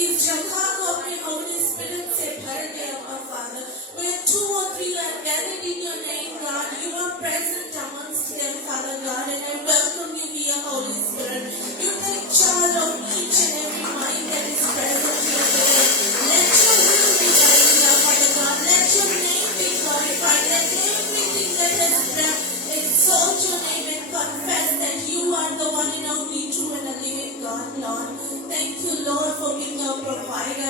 इस जगह को अपने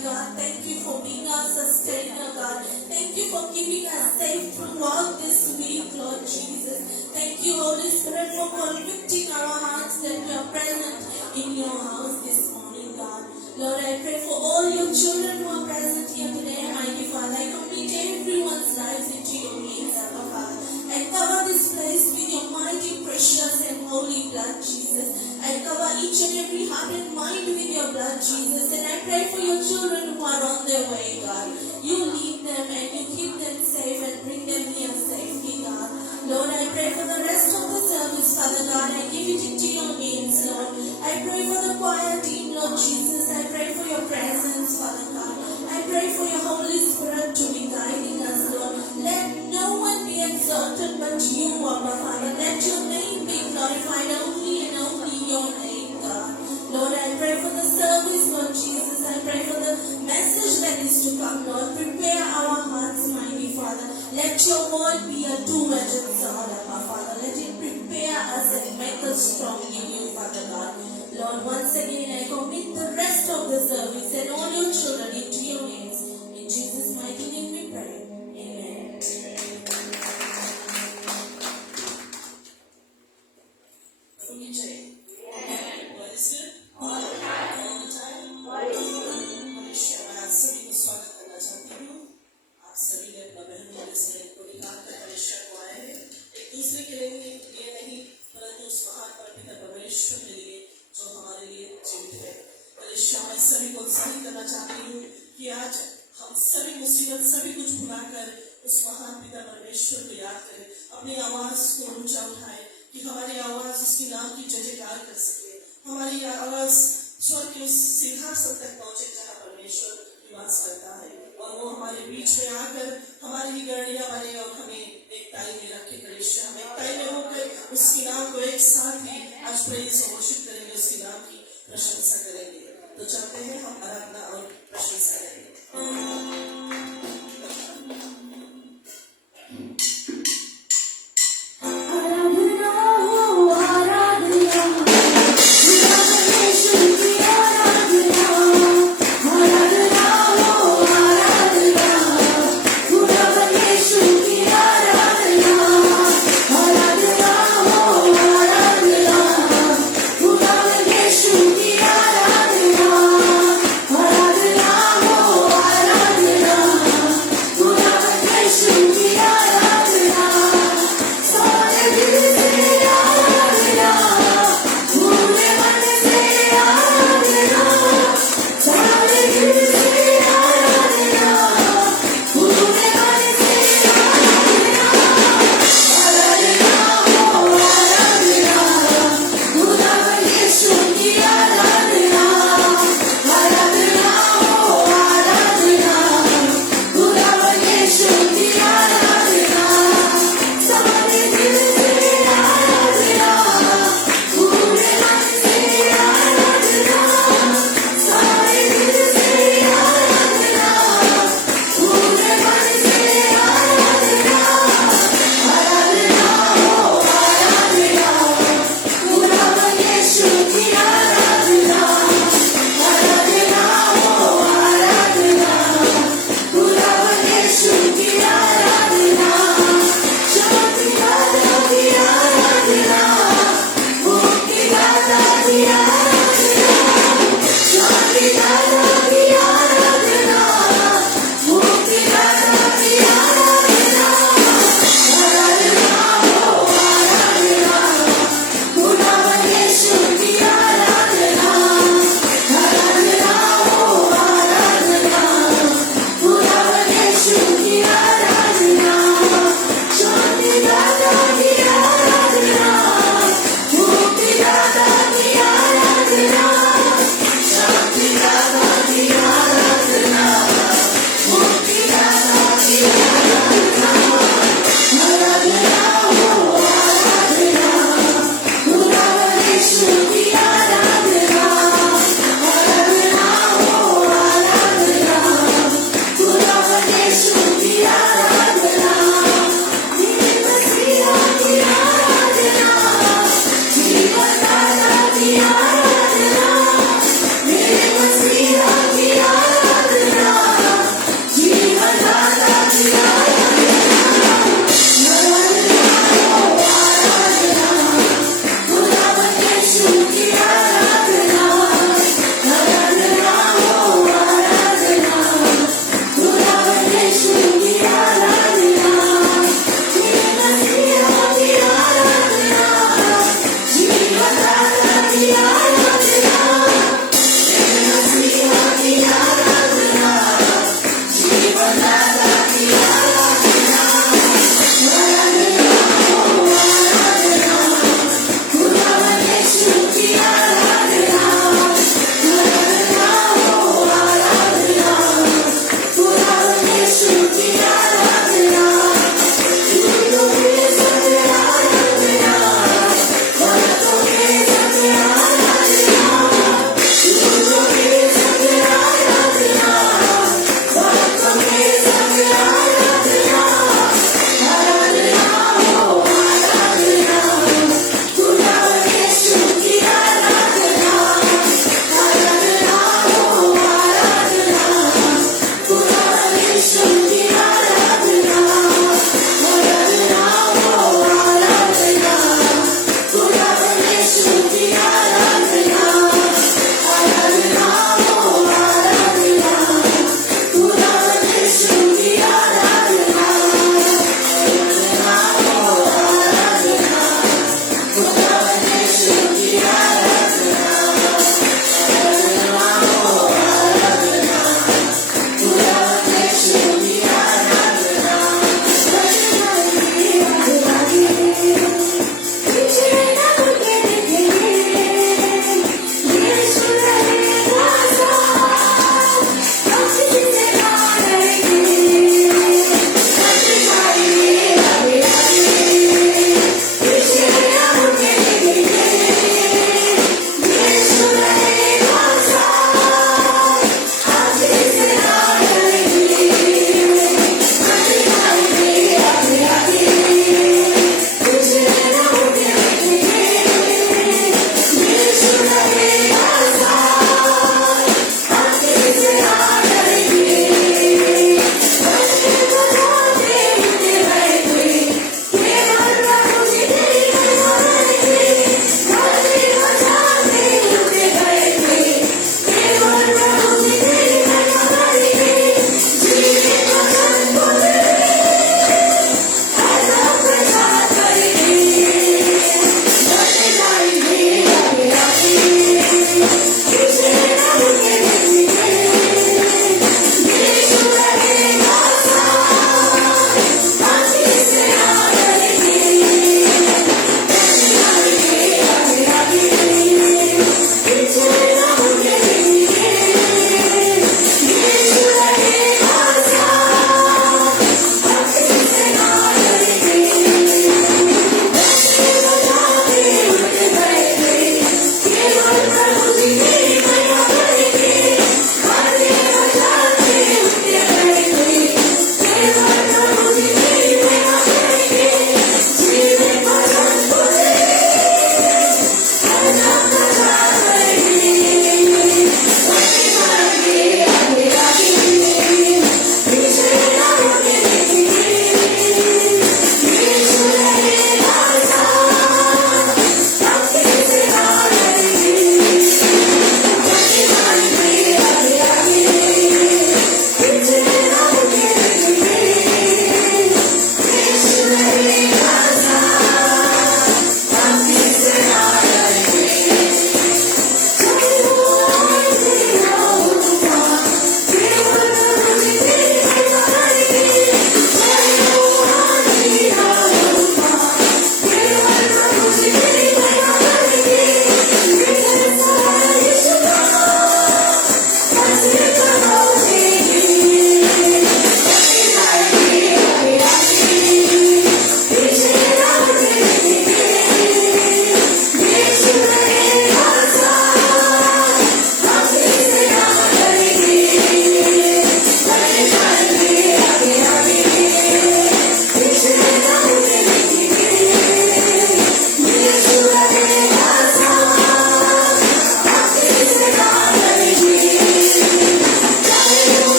provider, God. Thank you for being our sustainer, God. Thank you for keeping us safe throughout this week, Lord Jesus. Thank you, Holy Spirit, for convicting our hearts that we are present in your house this morning, God. Lord, I pray for all your children who are present here today, mighty Father. I commit everyone's lives into your hands, Abba Father. I cover this place with your mighty, precious, and holy blood, Jesus. I cover each and every heart and mind with your blood, Jesus. And I pray for your children who are on their way, God. You lead them and you keep them safe and bring them here safely, God. Lord, I pray for the rest of the service, Father God. I give it into your hands, Lord. I pray for the choir team, Lord Jesus. I pray for your presence, Father God. I pray for your Holy Spirit to be guiding us, Lord. Let no one be exalted but you, Abba Father. Let your name be glorified only and only your name, God. Lord, I pray for the service, Lord Jesus. I pray for the message that is to come, Lord. Prepare our hearts, mighty Father. Let your word be a two-edged sword, Abba Father. Let it prepare us and make us strong in you, Father God. Lord, once again, I commit the rest of the service and all your children into your hands. In Jesus' mighty name we pray. Amen. सभी कुछ भुलाकर उस महान पिता परमेश्वर को याद करें, अपनी आवाज को ऊंचा उठाएं कि हमारी आवाज उसकी नाम की जयजयकार कर सके, हमारी आवाज स्वर्ग के उस सिंहासन तक पहुंचे जहां परमेश्वर निवास करता है, और वो हमारे बीच में आकर हमारी ही गणिया बने और हमें एकताई में रखे। परमेश्वर हम एकताई में होकर उसकी नाम को एक साथ ही आज प्रेज और वर्शिप करेंगे, उसकी नाम की प्रशंसा करेंगे। तो चलते हैं हम आराधना और प्रशंसा करेंगे।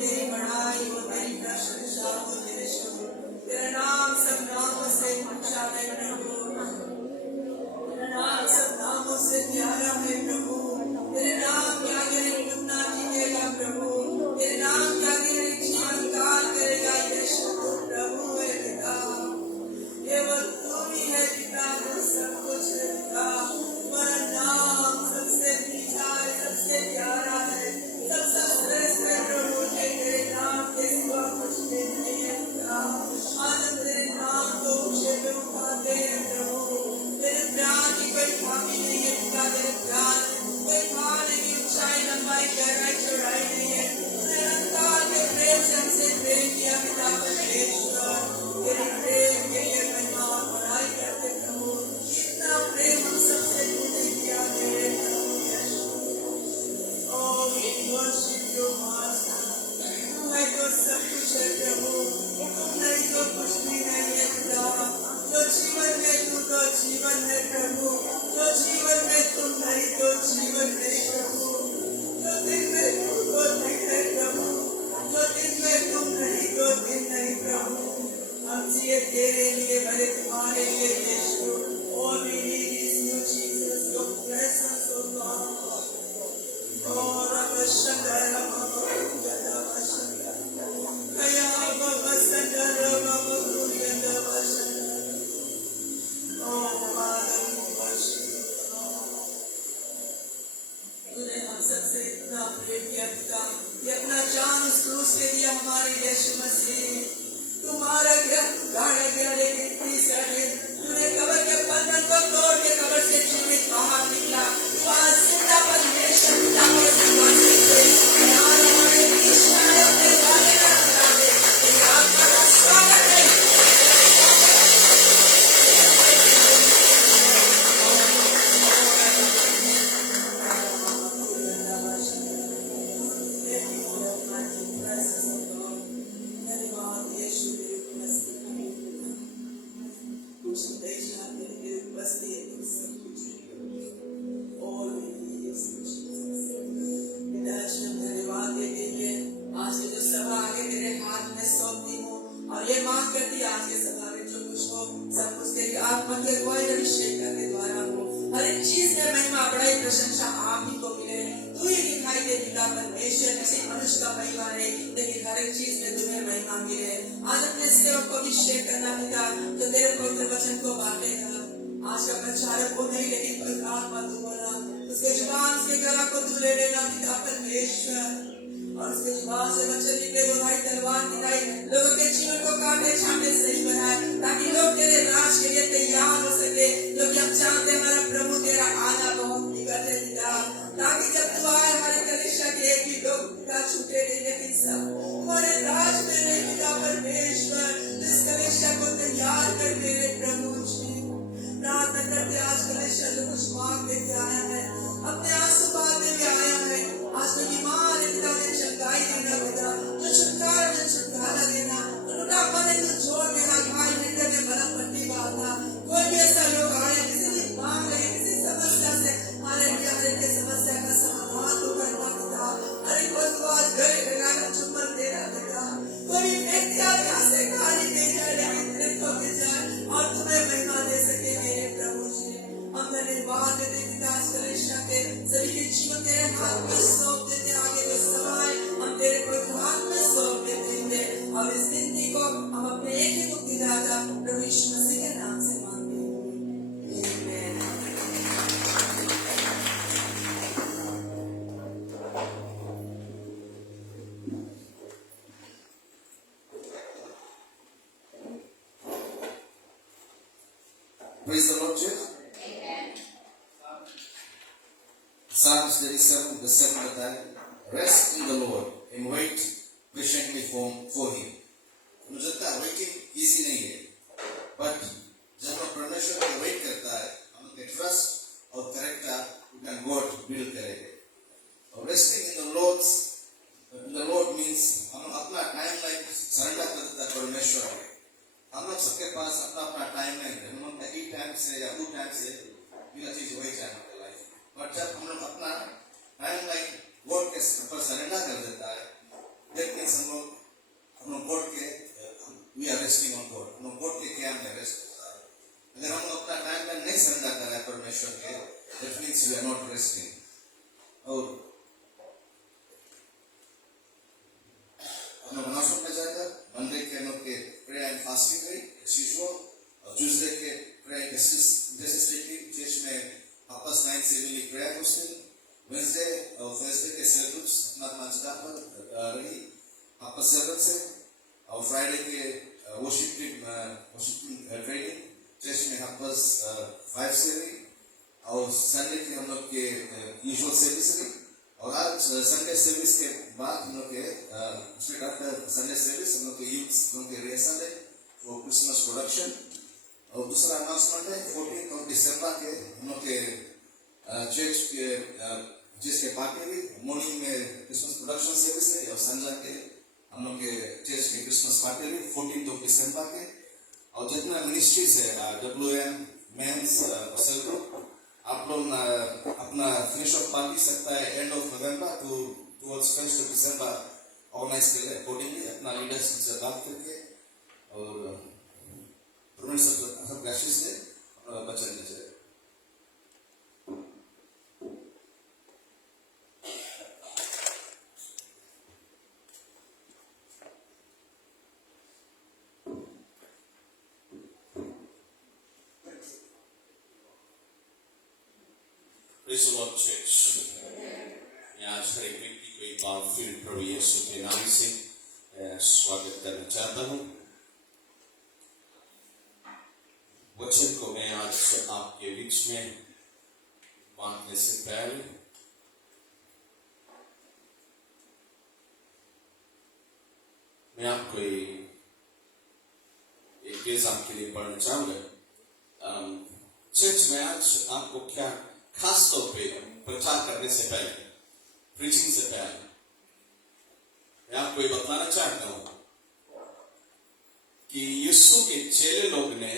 तेरी बड़ाई हो, तेरी प्रशंसा हो यीशु। तेरा नाम सब नामों से ऊंचा है प्रभु, तेरा नाम सब नामों से प्यारा है प्रभु। तेरे नाम के आगे कितना जीतेगा प्रभु, तेरे नाम के आगे जीवन काल करेगा यीशु। प्रभु है पिता, केवल तू ही है पिता, जो सब कुछ है पिता। तुम्हारा नाम सबसे मीठा है, सबसे प्यारा है, सबसे श्रेष्ठ है प्रभु। तेरे नाम के सिवा कुछ भी नहीं है पिता। आज हम तेरे नाम को ऊंचे पे उठाते हैं प्रभु। तेरे प्यार की कोई खामी नहीं है पिता, तेरे प्यार कोई खान नहीं, ऊंचाई लंबाई गहराई चौड़ाई नहीं है। तूने अनंतकाल के प्रेम से हमसे प्रेम किया पिता परमेश्वर। तेरे प्रेम के लिए महिमा और बड़ाई करते प्रभु। इतना प्रेम हम सबसे तूने किया है प्रभु यीशु। Oh, we worship you, Master. तू है तो सब कुछ है प्रभु, तू नहीं तो कुछ भी नहीं है पिता। जो जीवन में तू तो जीवन है प्रभु, जो जीवन में तुम नहीं तो जीवन नहीं प्रभु। जो दिन में तू तो दिन है प्रभु, जो दिन में तुम नहीं तो दिन नहीं प्रभु। हम जिए तेरे लिए, भले तुम्हारे लिए यीशु। Oh, we need is you Jesus, your presence, oh God. Oh, Rabba Shankara, Rabba Rabba Shankara, Kaya Baba Shankara, Rabba Guriya Rabba Shankara. Oh, Father, we worship you. तूने हम सबसे इतना प्रेम किया पिता, ये अपना जान उस क्रूस पे दिया हमारे यीशु मसीह। तुम्हारा गाड़ा गया लेकिन तीसरा दिन तूने कब्र के बंधन को तोड़ के कब्र से जीवित बाहर निकला। तू आज जिंदा परमेश्वर पिता के सिंहासन पे यहाँ हमारे बीच में है, अपने वाले का नाम है, तेरी आत्मा का स्वागत है। आज अपने सेवक को अभिषेक करना पिता, जो तेरे पवित्र वचन को बांटेगा। आज का प्रचारक को नहीं, लेकिन पवित्र आत्मा तू बोला, उसके जुबान से गला को तू ले लेना पिता परमेश्वर। और उसके जुबान से वचन निकले, वो भाई तलवार निकाई, लोगों के जीवन को काटे छाटे सही बनाए, ताकि लोग तेरे राज के लिए तैयार हो सके। क्योंकि हम जानते हमारा प्रभु तेरा आना बहुत निकट है पिता, ताकि जब तू आए हमारे कलीसिया के एक भी लोग पिता छूटे नहीं, लेकिन सब तुम्हारे राज में रहे पिता परमेश्वर। इस कलीसिया को तैयार कर मेरे प्रभु जी। प्रार्थना करते आज कलीसिया जो कुछ मांग लेके आया है, अपने आंसू बहाते हुए आया है। आज कोई बीमार है पिता, ने चंगाई देना पिता, जो छुटकारा ने छुटकारा देना, उनका मन है तो छोड़ देना। घायल हृदय में मरम पट्टी बांधना। कोई भी ऐसा लोग आया किसी भी मांग रहे, किसी समस्या से, हमारे समस्या का समाधान तो करना पिता। अरे कोई तो आज घर लगाना चुम्बन देना पिता। कोई व्यक्ति आज यहाँ से खाली दे जाए, लेकिन तृप्त होके जाए और तुम्हें महिमा दे सके मेरे प्रभु जी। हम धन्यवाद देते पिता, आज कलीसिया के सभी के जीवन तेरे हाथ में सौंप देते। आगे जो समय हम तेरे पवित्र हाथ में सौंप देते हैं, और इस विनती को हम अपने एक ही मुक्तिदाता प्रभु यीशु मसीह के नाम से मांगते हैं। Praise the Lord, church. Psalms 37, the 7th बताए, rest in the Lord and wait patiently for Him. मुझे लगता है waiting easy नहीं है, but जब हम परमेश्वर को wait करता है, हम अपने trust और character and God build करेंगे. और resting in the Lord means हम अपना timeline surrender कर देता है परमेश्वर को. हम लोग सबके पास अपना अपना टाइमलाइन है, हम लोग एक टाइम से या दो टाइम से बिना चीज वही जाए हमारे लाइफ। बट जब हम लोग अपना टाइमलाइन गॉड के ऊपर सरेंडर कर देता है, That means हम लोग गॉड के we are resting on God. हम लोग गॉड के क्या में रेस्ट होता है. अगर हम लोग अपना टाइम नहीं सरेंडर कर रहे हैं परमेश्वर के, that means we are not resting. और हम लोग अनाउंसमेंट में जाएगा. मंडे के हम लोग के प्रेयर एंड फास्टिंग रही as usual. और ट्यूसडे के प्रेयर डेसिस्ट्रिक्टली चर्च में आपस 9 से मिली प्रेयर होस्टिंग. वेडनेसडे और थर्सडे के सेल ग्रुप्स अपना जगह पर रही आपस 7 से. और फ्राइडे के वर्शिपिंग ट्रेनिंग चर्च में आपस 5 से रही. और संडे के हम लोग के यूजुअल सर्विस रही. और आज संडे सर्विस के बाद हम लोग के स्ट्रेट आफ्टर संडे सर्विस हम लोग के यूथ लोग के रिहर्सल है वो क्रिसमस प्रोडक्शन. और दूसरा अनाउंसमेंट है 14 दिसंबर के हम लोग के चर्च के जिसके पार्टी भी मॉर्निंग में क्रिसमस प्रोडक्शन सर्विस है. और संडे के हम लोग के चर्च के क्रिसमस पार्टी भी 14 दिसंबर के. और जितना मिनिस्ट्रीज है WM मेंस सेल ग्रुप आप लोग अपना फिनिश ऑफ पार्टी सकता है end of November towards 1 December organise कर ले अकॉर्डिंगली अपना लीडर्स से बात करके. और सब क्लासेस से बचन दीजिए. Praise the Lord, church. मैं आज हर एक व्यक्ति को एक बार फिर प्रभु यीशु के नाम से स्वागत करना चाहता हूँ. वचन को मैं आज आपके बीच में बांटने से पहले मैं आपको एक केस आपके लिए पढ़ना चाहूंगा. चर्च में आज आपको क्या खास तौर पे प्रचार करने से पहले, प्रीचिंग से पहले मैं आपको ये बताना चाहता हूं कि यीशु के चेले लोग ने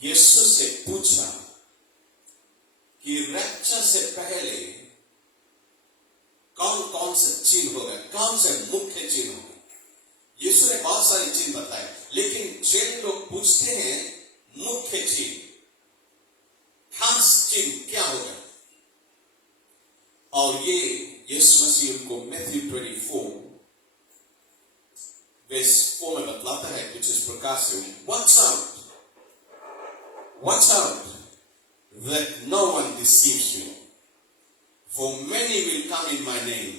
यीशु से पूछा कि रैप्चर से पहले कौन कौन से चिन्ह होगा, कौन से मुख्य चिन्ह होगा. यीशु ने बहुत सारी चिन्ह बताए, लेकिन चेले लोग पूछते हैं मुख्य चिन्ह, खास चिन्ह क्या होगा. और ये यीशु मसीह उनको मैथ्यू 24 वर्स 4 में बतलाता है कुछ इस प्रकार से. Watch out that no one deceives you, for many will come in my name.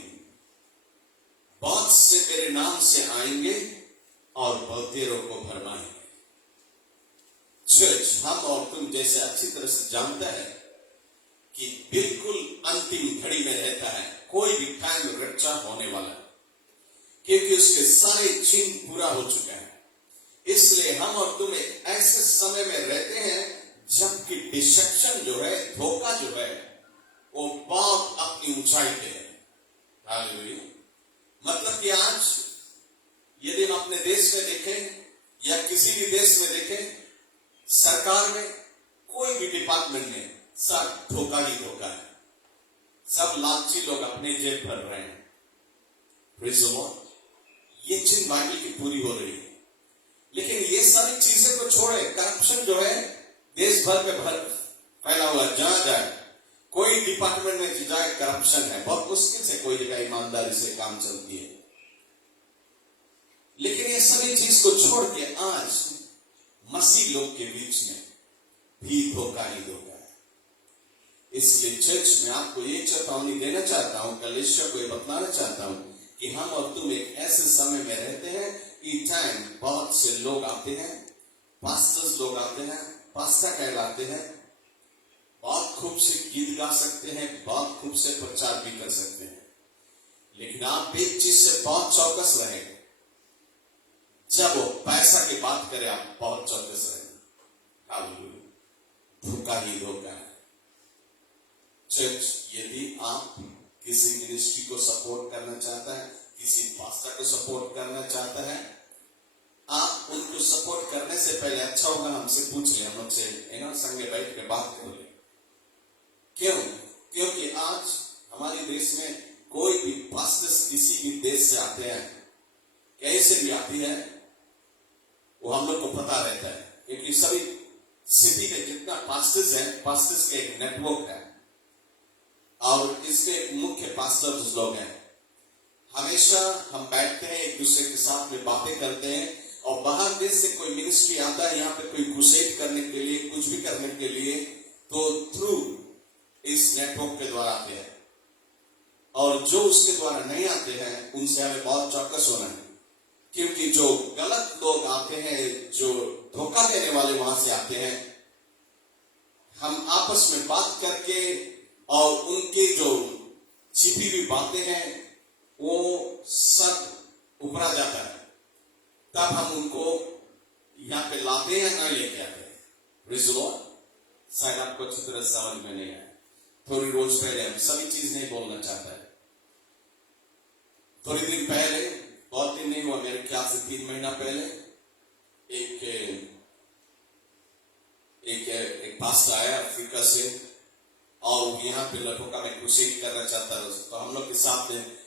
बहुत से मेरे नाम से आएंगे और बहुतेरों को भरमाएंगे. चर्च हम और तुम जैसे अच्छी तरह से जानता है कि बिल्कुल अंतिम घड़ी में रहता है. कोई भी टाइम रक्षा होने वाला है, क्योंकि उसके सारे चिन्ह पूरा हो चुका है. इसलिए हम और तुम एक ऐसे समय में रहते हैं जबकि डिसेप्शन जो है, धोखा जो है, वो बहुत अपनी ऊंचाई पे है. हालेलुया. मतलब कि आज यदि हम अपने देश में देखें या किसी भी देश में देखें, सरकार में कोई भी डिपार्टमेंट में सब धोखा ही धोखा है. सब लालची लोग अपने जेब भर रहे हैं. Praise the Lord. ये चीज बाइबल की पूरी हो रही है. लेकिन ये सारी चीजें को छोड़े, करप्शन जो है देश भर में फैला हुआ, जहां जाए कोई डिपार्टमेंट में जाए करप्शन है. बहुत मुश्किल से कोई जगह ईमानदारी से काम चलती है. लेकिन ये सभी चीज को छोड़ के आज मसीह लोग के बीच में भी धोखा ही धोखा है. इसलिए चर्च में आपको ये चेतावनी देना चाहता हूं, कलीसिया को ये बतलाना चाहता हूं कि हम और तुम एक ऐसे समय में रहते हैं कि टाइम बहुत से लोग आते हैं, पास्टर्स लोग आते हैं, पास्टर कहलाते हैं, बहुत खूब से गीत गा सकते हैं, बहुत खूब से प्रचार भी कर सकते हैं. लेकिन आप एक चीज से बहुत चौकस रहे, जब वो पैसा की बात करे आप बहुत चौकस रहे. धोखा ही धोखा है. चर्च, यदि आप किसी मिनिस्ट्री को सपोर्ट करना चाहता है, किसी पास्टर को सपोर्ट करना चाहता है, आप उनको सपोर्ट करने से पहले अच्छा होगा हमसे पूछ ले, हम लोग से संगे बैठ के बात कर ले. क्यों? क्योंकि आज हमारे देश में कोई भी पास्टर्स किसी भी देश से आते हैं, कहीं से भी आती है, वो हम लोग को पता रहता है, क्योंकि सभी सिटी में जितना पास्टर्स है, पास्टर्स के एक नेटवर्क है और इसके मुख्य पास्टर्स लोग हैं। हमेशा हम बैठते हैं, एक दूसरे के साथ में बातें करते हैं, और बाहर देश से कोई मिनिस्ट्री आता है यहाँ पे कोई क्रूसेड करने के लिए, कुछ भी करने के लिए, तो थ्रू इस नेटवर्क के द्वारा आते हैं। और जो उसके द्वारा नहीं आते हैं उनसे हमें बहुत चौकस होना है, क्योंकि जो गलत लोग आते हैं, जो धोखा देने वाले वहां से आते हैं, हम आपस में बात करके और उनके जो छिपी हुई बातें हैं वो सब उभरा जाता है, तब हम उनको यहाँ पे लाते हैं, ना लेके आते हैं। Praise the Lord. शायद आपको अच्छी तरह समझ में नहीं आया, थोड़ी रोज पहले, हम सभी चीज नहीं बोलना चाहता है। थोड़ी दिन पहले, बहुत दिन नहीं हुआ, मेरे ख्याल से 3 महीना पहले एक पास्टर आया अफ्रीका से, और यहाँ पे लटोका में क्रूसेड करना चाहता था। तो हम लोग के साथ में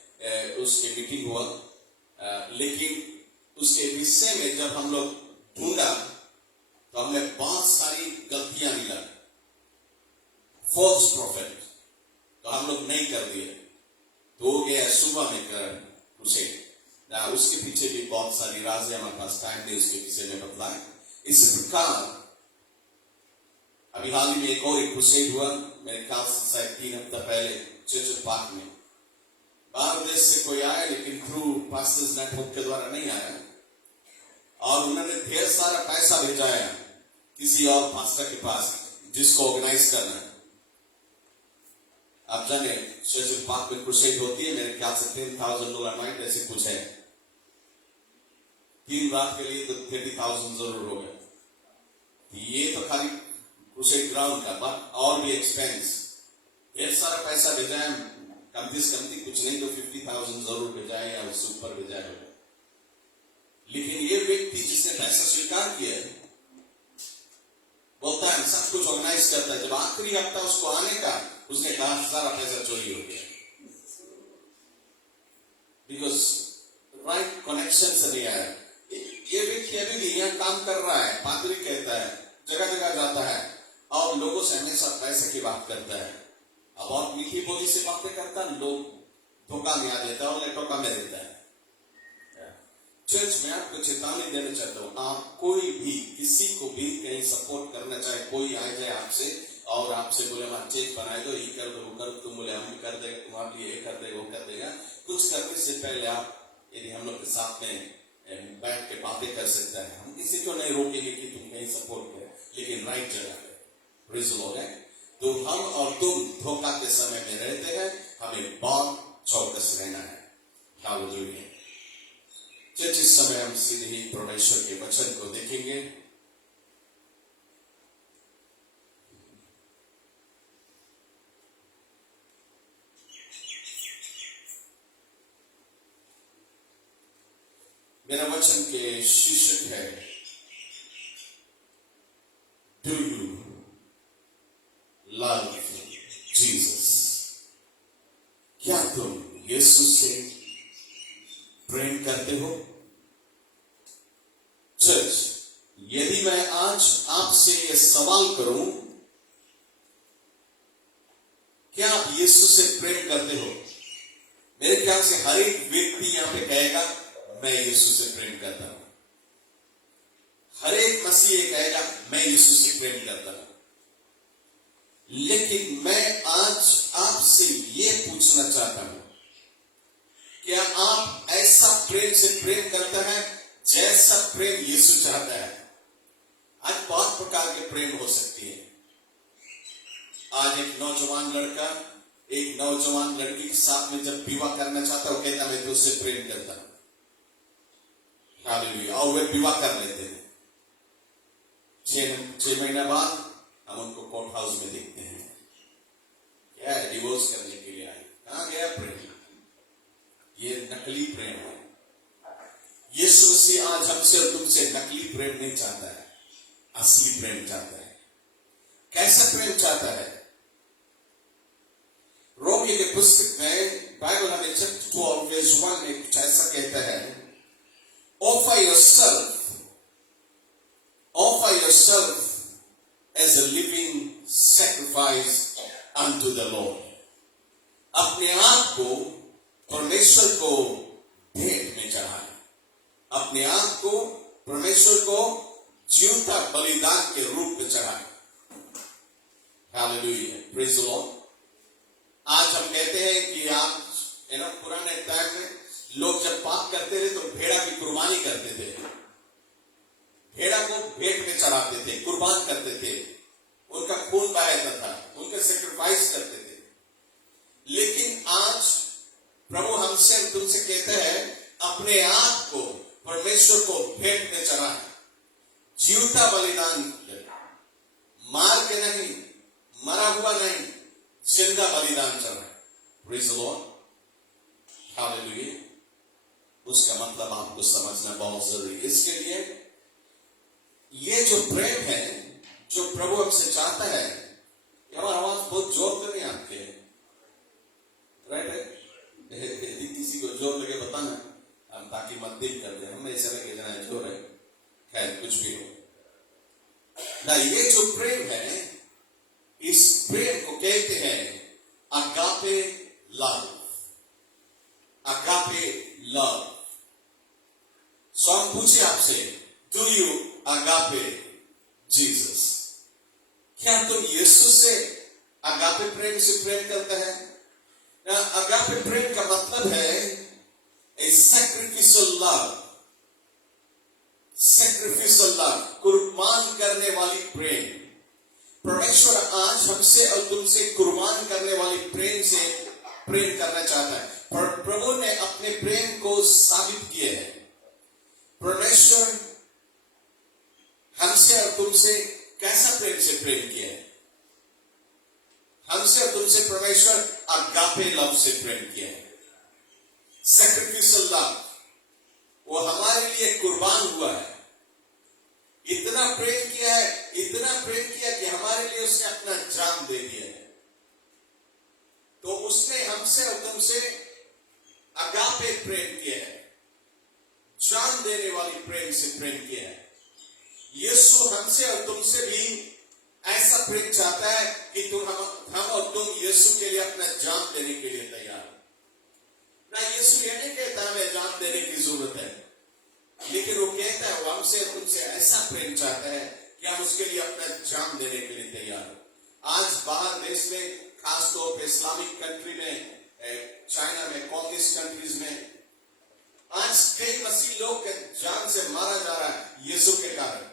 उसकी मीटिंग हुआ, लेकिन उसके विषय में जब हम लोग ढूंढा तो हमें बहुत सारी गलतियां मिला, फॉल्स प्रॉफिट, तो हम लोग नहीं कर दिए, तो हो गया सुबह में क्रूसेड। उसके पीछे भी बहुत सारी राज है, हमारे पास टाइम नहीं उसके विषय में बतलाए। इस प्रकार अभी हाल ही में एक और क्रूसेड हुआ, मेरे ख्याल से शायद 3 हफ्ता पहले चर्च पार्क में। बाहर देश से कोई आया, लेकिन थ्रू पास्टर्स नेटवर्क के द्वारा नहीं आया, और उन्होंने ढेर सारा पैसा भेजाया किसी और पास्टर के पास जिसको ऑर्गेनाइज करना है। आप जाने चर्च पार्क में क्रूसेड होती है, मेरे ख्याल से $10,000 नाइट ऐसे कुछ है। 3 रात के लिए तो 30,000 जरूर हो गए। ये तो खाली क्रूसेड ग्राउंड का, बट और भी एक्सपेंस, ढेर सारा पैसा भेजाया, कमती से कमती कुछ नहीं तो 50,000 जरूर भेजाए या उससे ऊपर भेजाए होगा। लेकिन ये व्यक्ति जिसने पैसा स्वीकार किया है, बोलता है सब कुछ ऑर्गेनाइज करता है, जब आखिरी हफ्ता उसको आने का, उसने कहा सारा पैसा चोरी हो गया, बिकॉज राइट कनेक्शन से नहीं आया। ये व्यक्ति अभी भी यहाँ काम कर रहा है, पादरी कहता है, जगह जगह जाता है और लोगों से हमेशा पैसे की बात करता है, अब बहुत मीठी बोली से बातें करता है, लोग धोखा में आ देता है और नेटवर्क में रहता है। चर्च में आपको चेतावनी देना चाहता हूँ, आप कोई भी किसी को भी कहीं सपोर्ट करना चाहे, कोई आ जाए आपसे और आपसे बोले हमारा चेक बनाए दो, ये कर दो, वो कर दो, तुम बोले हम कर देगा, तुम्हारे लिए ये कर देगा, वो कर देगा। कुछ करने से पहले आप यदि हम लोग के साथ में बैठ के बातें कर सकते हैं, हम किसी को नहीं रोकेंगे कि तुम कहीं सपोर्ट करें, लेकिन राइट जगह पे। Praise the Lord. तो हम और तुम धोखा के समय में रहते हैं, हमें बहुत चौकस रहना है। हालेलुया। चर्च, इस समय हम सीधे ही परमेश्वर के वचन को देखेंगे। मेरा वचन के शीर्षक है डू यू लव जीसस? क्या तुम यीशु से प्रेम करते हो? चर्च, यदि मैं आज आपसे यह सवाल करूं, क्या आप यीशु से प्रेम करते हो? मेरे ख्याल से हर एक व्यक्ति यहां पे कहेगा मैं यीशु से प्रेम करता हूं। हर एक मसीही कहेगा मैं यीशु से प्रेम करता हूं। लेकिन मैं आज आपसे यह पूछना चाहता हूं, क्या आप ऐसा प्रेम से प्रेम करते हैं जैसा प्रेम यीशु चाहता है? आज बहुत प्रकार के प्रेम हो सकती है। आज एक नौजवान लड़का एक नौजवान लड़की के साथ में जब विवाह करना चाहता है, वो कहता मैं तो उससे प्रेम करता हूं। हालेलुया। और वे विवाह कर लेते हैं। 6 महीना बाद हम उनको कोर्ट हाउस में देखते हैं, क्या है, डिवोर्स करने के लिए आए। कहां गया प्रेम? ये नकली प्रेम है। यीशु मसीह आज हमसे और तुमसे नकली प्रेम नहीं चाहता है, असली प्रेम चाहता है। कैसा प्रेम चाहता है? रोमियो के पुस्तक में बाइबल हमें चैप्टर 12 वर्स 1 में कुछ ऐसा कहता है, offer yourself as a living sacrifice unto the Lord. अपने आप को परमेश्वर को भेंट में चढ़ाएं, अपने आप को परमेश्वर को जीवता बलिदान के रूप में चढ़ाएं। Hallelujah, praise the Lord. आज हम कहते हैं कि आप पुराने टाइम में लोग जब पाप करते थे तो भेड़ा की कुर्बानी करते थे, भेड़ा को भेंट में चढ़ाते थे, कुर्बान करते थे, उनका खून बहाता था, उनका सेक्रीफाइस करते थे। लेकिन आज प्रभु हमसे तुमसे कहते हैं अपने आप को परमेश्वर को भेंट में चढ़ाएं, जीवता बलिदान, मार के नहीं, मरा हुआ नहीं, जिंदा बलिदान चढ़ाएं। Praise the Lord, hallelujah. उसका मतलब आपको समझना बहुत जरूरी है। इसके लिए ये जो प्रेम है जो प्रभु हमसे चाहता है, हमारा आवाज बहुत जोर तो नहीं आपके, राइट है? किसी को जोर लगे बताना, हम ताकि मत दिल कर दे, हमें ऐसा लगे जना जोर है, खैर कुछ भी हो ना। ये जो प्रेम है, इस प्रेम को कहते हैं अगापे लव, अगापे लव। सो हम पूछे आपसे, डू यू अगापे जीसस? क्या तुम यीशु से अगापे प्रेम से प्रेम करते हैं? अगापे प्रेम का मतलब है ए सैक्रिफिशियल लव, सैक्रिफिशियल लव, कुर्बान करने वाली प्रेम। परमेश्वर आज हमसे और तुमसे कुर्बान करने वाली प्रेम से प्रेम करना चाहता है। प्रभु ने अपने प्रेम को साबित किया है। परमेश्वर हमसे और तुमसे कैसा प्रेम से प्रेम किया है? हमसे और तुमसे परमेश्वर अगापे लव से प्रेम किया है, सैक्रिफिशियल लव। वो हमारे लिए कुर्बान हुआ है, इतना प्रेम किया है, इतना प्रेम किया कि हमारे लिए उसने अपना जान दे दिया है। तो उसने हमसे और तुमसे अगापे प्रेम किया है, जान देने वाली प्रेम से प्रेम किया है। यीशु हमसे और तुमसे भी ऐसा प्रेम चाहता है कि हम और तुम यीशु के लिए अपना जान देने के लिए तैयार हो। ना यीशु ये नहीं कहता हमें जान देने की जरूरत है, लेकिन वो कहता है वो हमसे और तुमसे ऐसा प्रेम चाहता है कि हम उसके लिए अपना जान देने के लिए तैयार हो। आज बाहर देश में, खासतौर पे इस्लामिक कंट्री में, चाइना में, कम्युनिस्ट कंट्रीज में, आज कई मसीह लोग जान से मारा जा रहा है यीशु के कारण।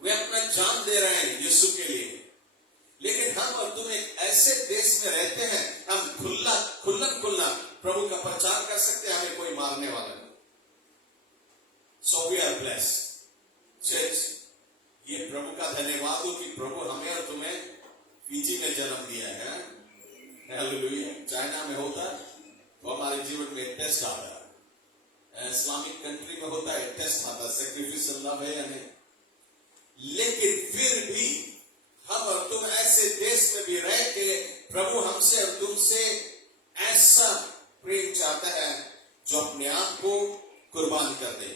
वे अपना जान दे रहे हैं यीशु के लिए। लेकिन हम और तुम एक ऐसे देश में रहते हैं, हम खुल्ला प्रभु का प्रचार कर सकते हैं, हमें कोई मारने वाला नहीं। So we are blessed church. ये प्रभु का धन्यवाद हो कि प्रभु हमें और तुम्हें फीजी में जन्म दिया है। हालेलुया। चाइना में होता तो हमारे जीवन में टेस्ट आता है, इस्लामिक कंट्री में होता है टेस्ट आता, सैक्रिफिशियल लव है या नहीं। लेकिन फिर भी हम और तुम ऐसे देश में भी रह के प्रभु हमसे और तुमसे ऐसा प्रेम चाहता है जो अपने आप को कुर्बान कर दे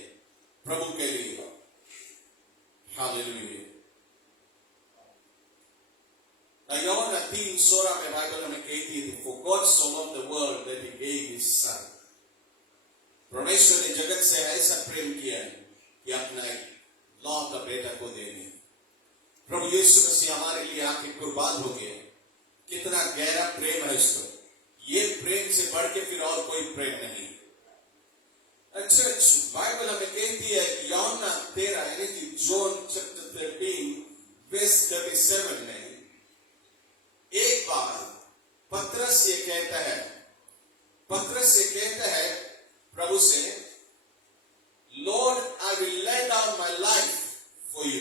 प्रभु के लिए। हालेलुया। यूहन्ना 3:16 में बाइबल हमें कहती है, For God so loved the world that he gave his son। परमेश्वर ने जगत से ऐसा प्रेम किया कि अपना लौता बेटा को देने। प्रभु यीशु मसीह हमारे लिए आके कुर्बान हो गए। कितना गहरा प्रेम है इसको, ये प्रेम से बढ़ के फिर और कोई प्रेम नहीं। अच्छा, बाइबल हमें कहती है यूहन्ना 13 यानी कि जॉन चैप्टर 13 वर्स 37 में एक बार पतरस ये कहता है प्रभु से, Lord I will lay down my life for you.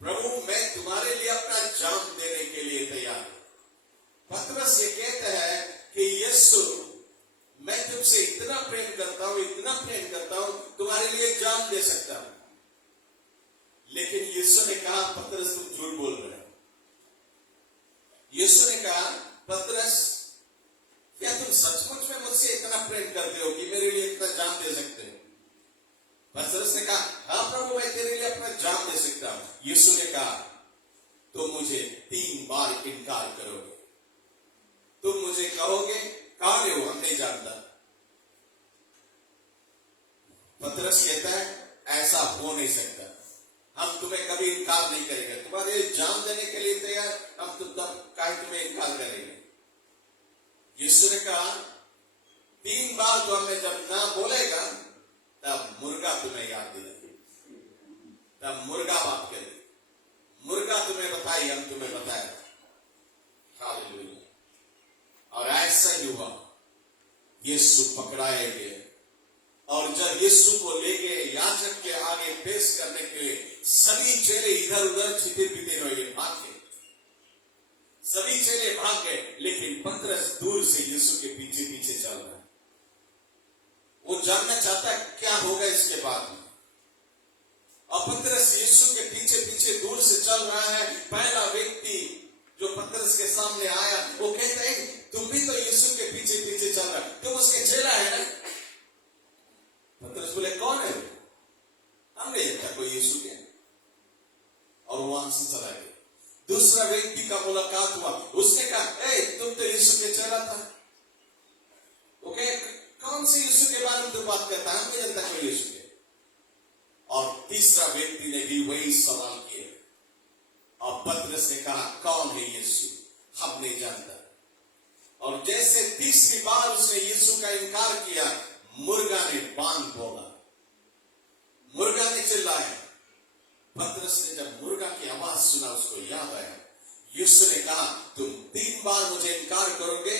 प्रभु मैं तुम्हारे लिए अपना जान देने के लिए तैयार हूं। पतरस ये कहता है कि यीशु मैं तुमसे इतना प्रेम करता हूं, तुम्हारे लिए जान दे सकता हूं। लेकिन यीशु ने कहा, पतरस तुम झूठ बोल रहे हो। यीशु ने कहा, पतरस क्या तुम सचमुच में मुझसे इतना प्रेम करते हो कि मेरे लिए इतना जान दे सकते हो? पतरस ने कहा, हाँ प्रभु, मैं तेरे लिए अपना जान दे सकता हूं। यीशु ने कहा, तुम मुझे 3 बार इनकार करोगे, तुम मुझे कहोगे कौन है वो, हम नहीं जानता। पतरस कहता है, ऐसा हो नहीं सकता, हम तुम्हें कभी इनकार नहीं करेंगे, तुम्हारे लिए जान देने के लिए तैयार, हम तो तब काहे तुम्हें इनकार करेंगे। यीशु ने कहा, 3 बार तो हमें जब ना बोलेगा तब मुर्गा तुम्हें याद दिलाएगी, तब मुर्गा बात करेगी, मुर्गा तुम्हें बताई, हम तुम्हें बताएगा। हालेलुया। और ऐसा ही हुआ, यीशु पकड़ाए गए और जब यीशु को ले गए याजक के आगे पेश करने के लिए, सभी चेले इधर उधर छिपे पीते हुए भाग गए, सभी चेले भाग गए, लेकिन पतरस दूर से यीशु के पीछे पीछे चल रहा है। वो जानना चाहता है क्या होगा इसके बाद में। और पतरस यीशु के पीछे पीछे दूर से चल रहा है। पहला व्यक्ति जो पतरस के सामने आया, वो कहता है, तुम भी तो यीशु के पीछे पीछे चल रहा है, तुम उसके चेला है ना? पतरस बोले, कौन है वो? हम नहीं जानता कोई यीशु के। और वहां से चला गया। दूसरा व्यक्ति का मुलाकात हुआ, उसने कहा, ए तुम तो यीशु के चेला था। ओके, कौन से यीशु के बारे में तू बात करता है? हम नहीं जानता कोई यीशु के। और तीसरा व्यक्ति ने भी वही सवाल किया और पतरस ने कहा, कौन है यीशु? हम नहीं जानता। और जैसे तीसरी बार उसने यीशु का इनकार किया, मुर्गा ने बांग बोला, मुर्गा ने चिल्लाया। पतरस ने जब मुर्गा की आवाज सुना, उसको याद आया, यीशु ने कहा, तुम 3 बार मुझे इनकार करोगे,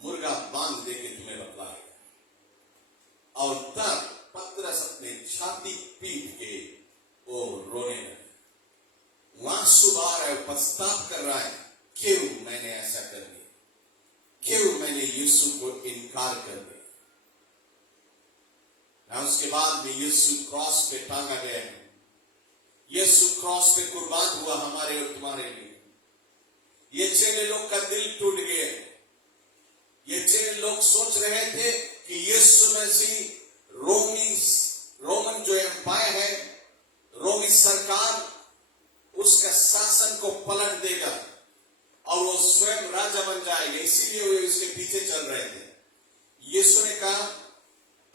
मुर्गा बांग देके तुम्हें बतलाएगा। और तब पतरस अपने छाती पीट के वो रोने लगा, वहां सुबह रहा है, पछतावा कर रहा है, क्यों मैंने ऐसा कर दिया, क्यों मैंने यीशु को इनकार कर दिया। उसके बाद में यीशु क्रॉस पे टांगा गया है, यीशु क्रॉस पे कुर्बान हुआ हमारे और तुम्हारे लिए। ये चेले लोग का दिल टूट गया। ये चेले लोग सोच रहे थे कि यीशु मसीह रोमन जो एम्पायर है, रोमी सरकार, उसका शासन को पलट देगा और वो स्वयं राजा बन जाएगा, इसीलिए वे उसके पीछे चल रहे थे। यीशु ने कहा,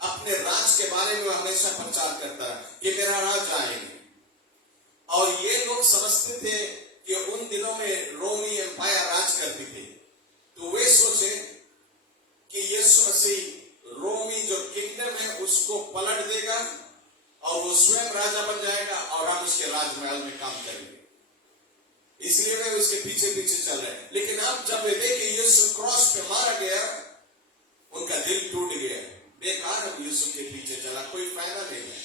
अपने राज के बारे में हमेशा प्रचार करता है कि मेरा राज आएगा। और ये लोग समझते थे कि उन दिनों में रोमी एम्पायर राज करती थी, तो वे सोचे कि यीशु मसीह रोमी जो किंगडम है उसको पलट देगा और वो स्वयं राजा बन जाएगा और हम उसके राजमहल में काम करेंगे, इसलिए वे उसके पीछे पीछे चल रहे हैं। लेकिन अब जब वे देखे यीशु क्रॉस पे मारा गया, उनका दिल टूट गया, बेकार हम यीशु के पीछे चला, कोई फायदा नहीं है।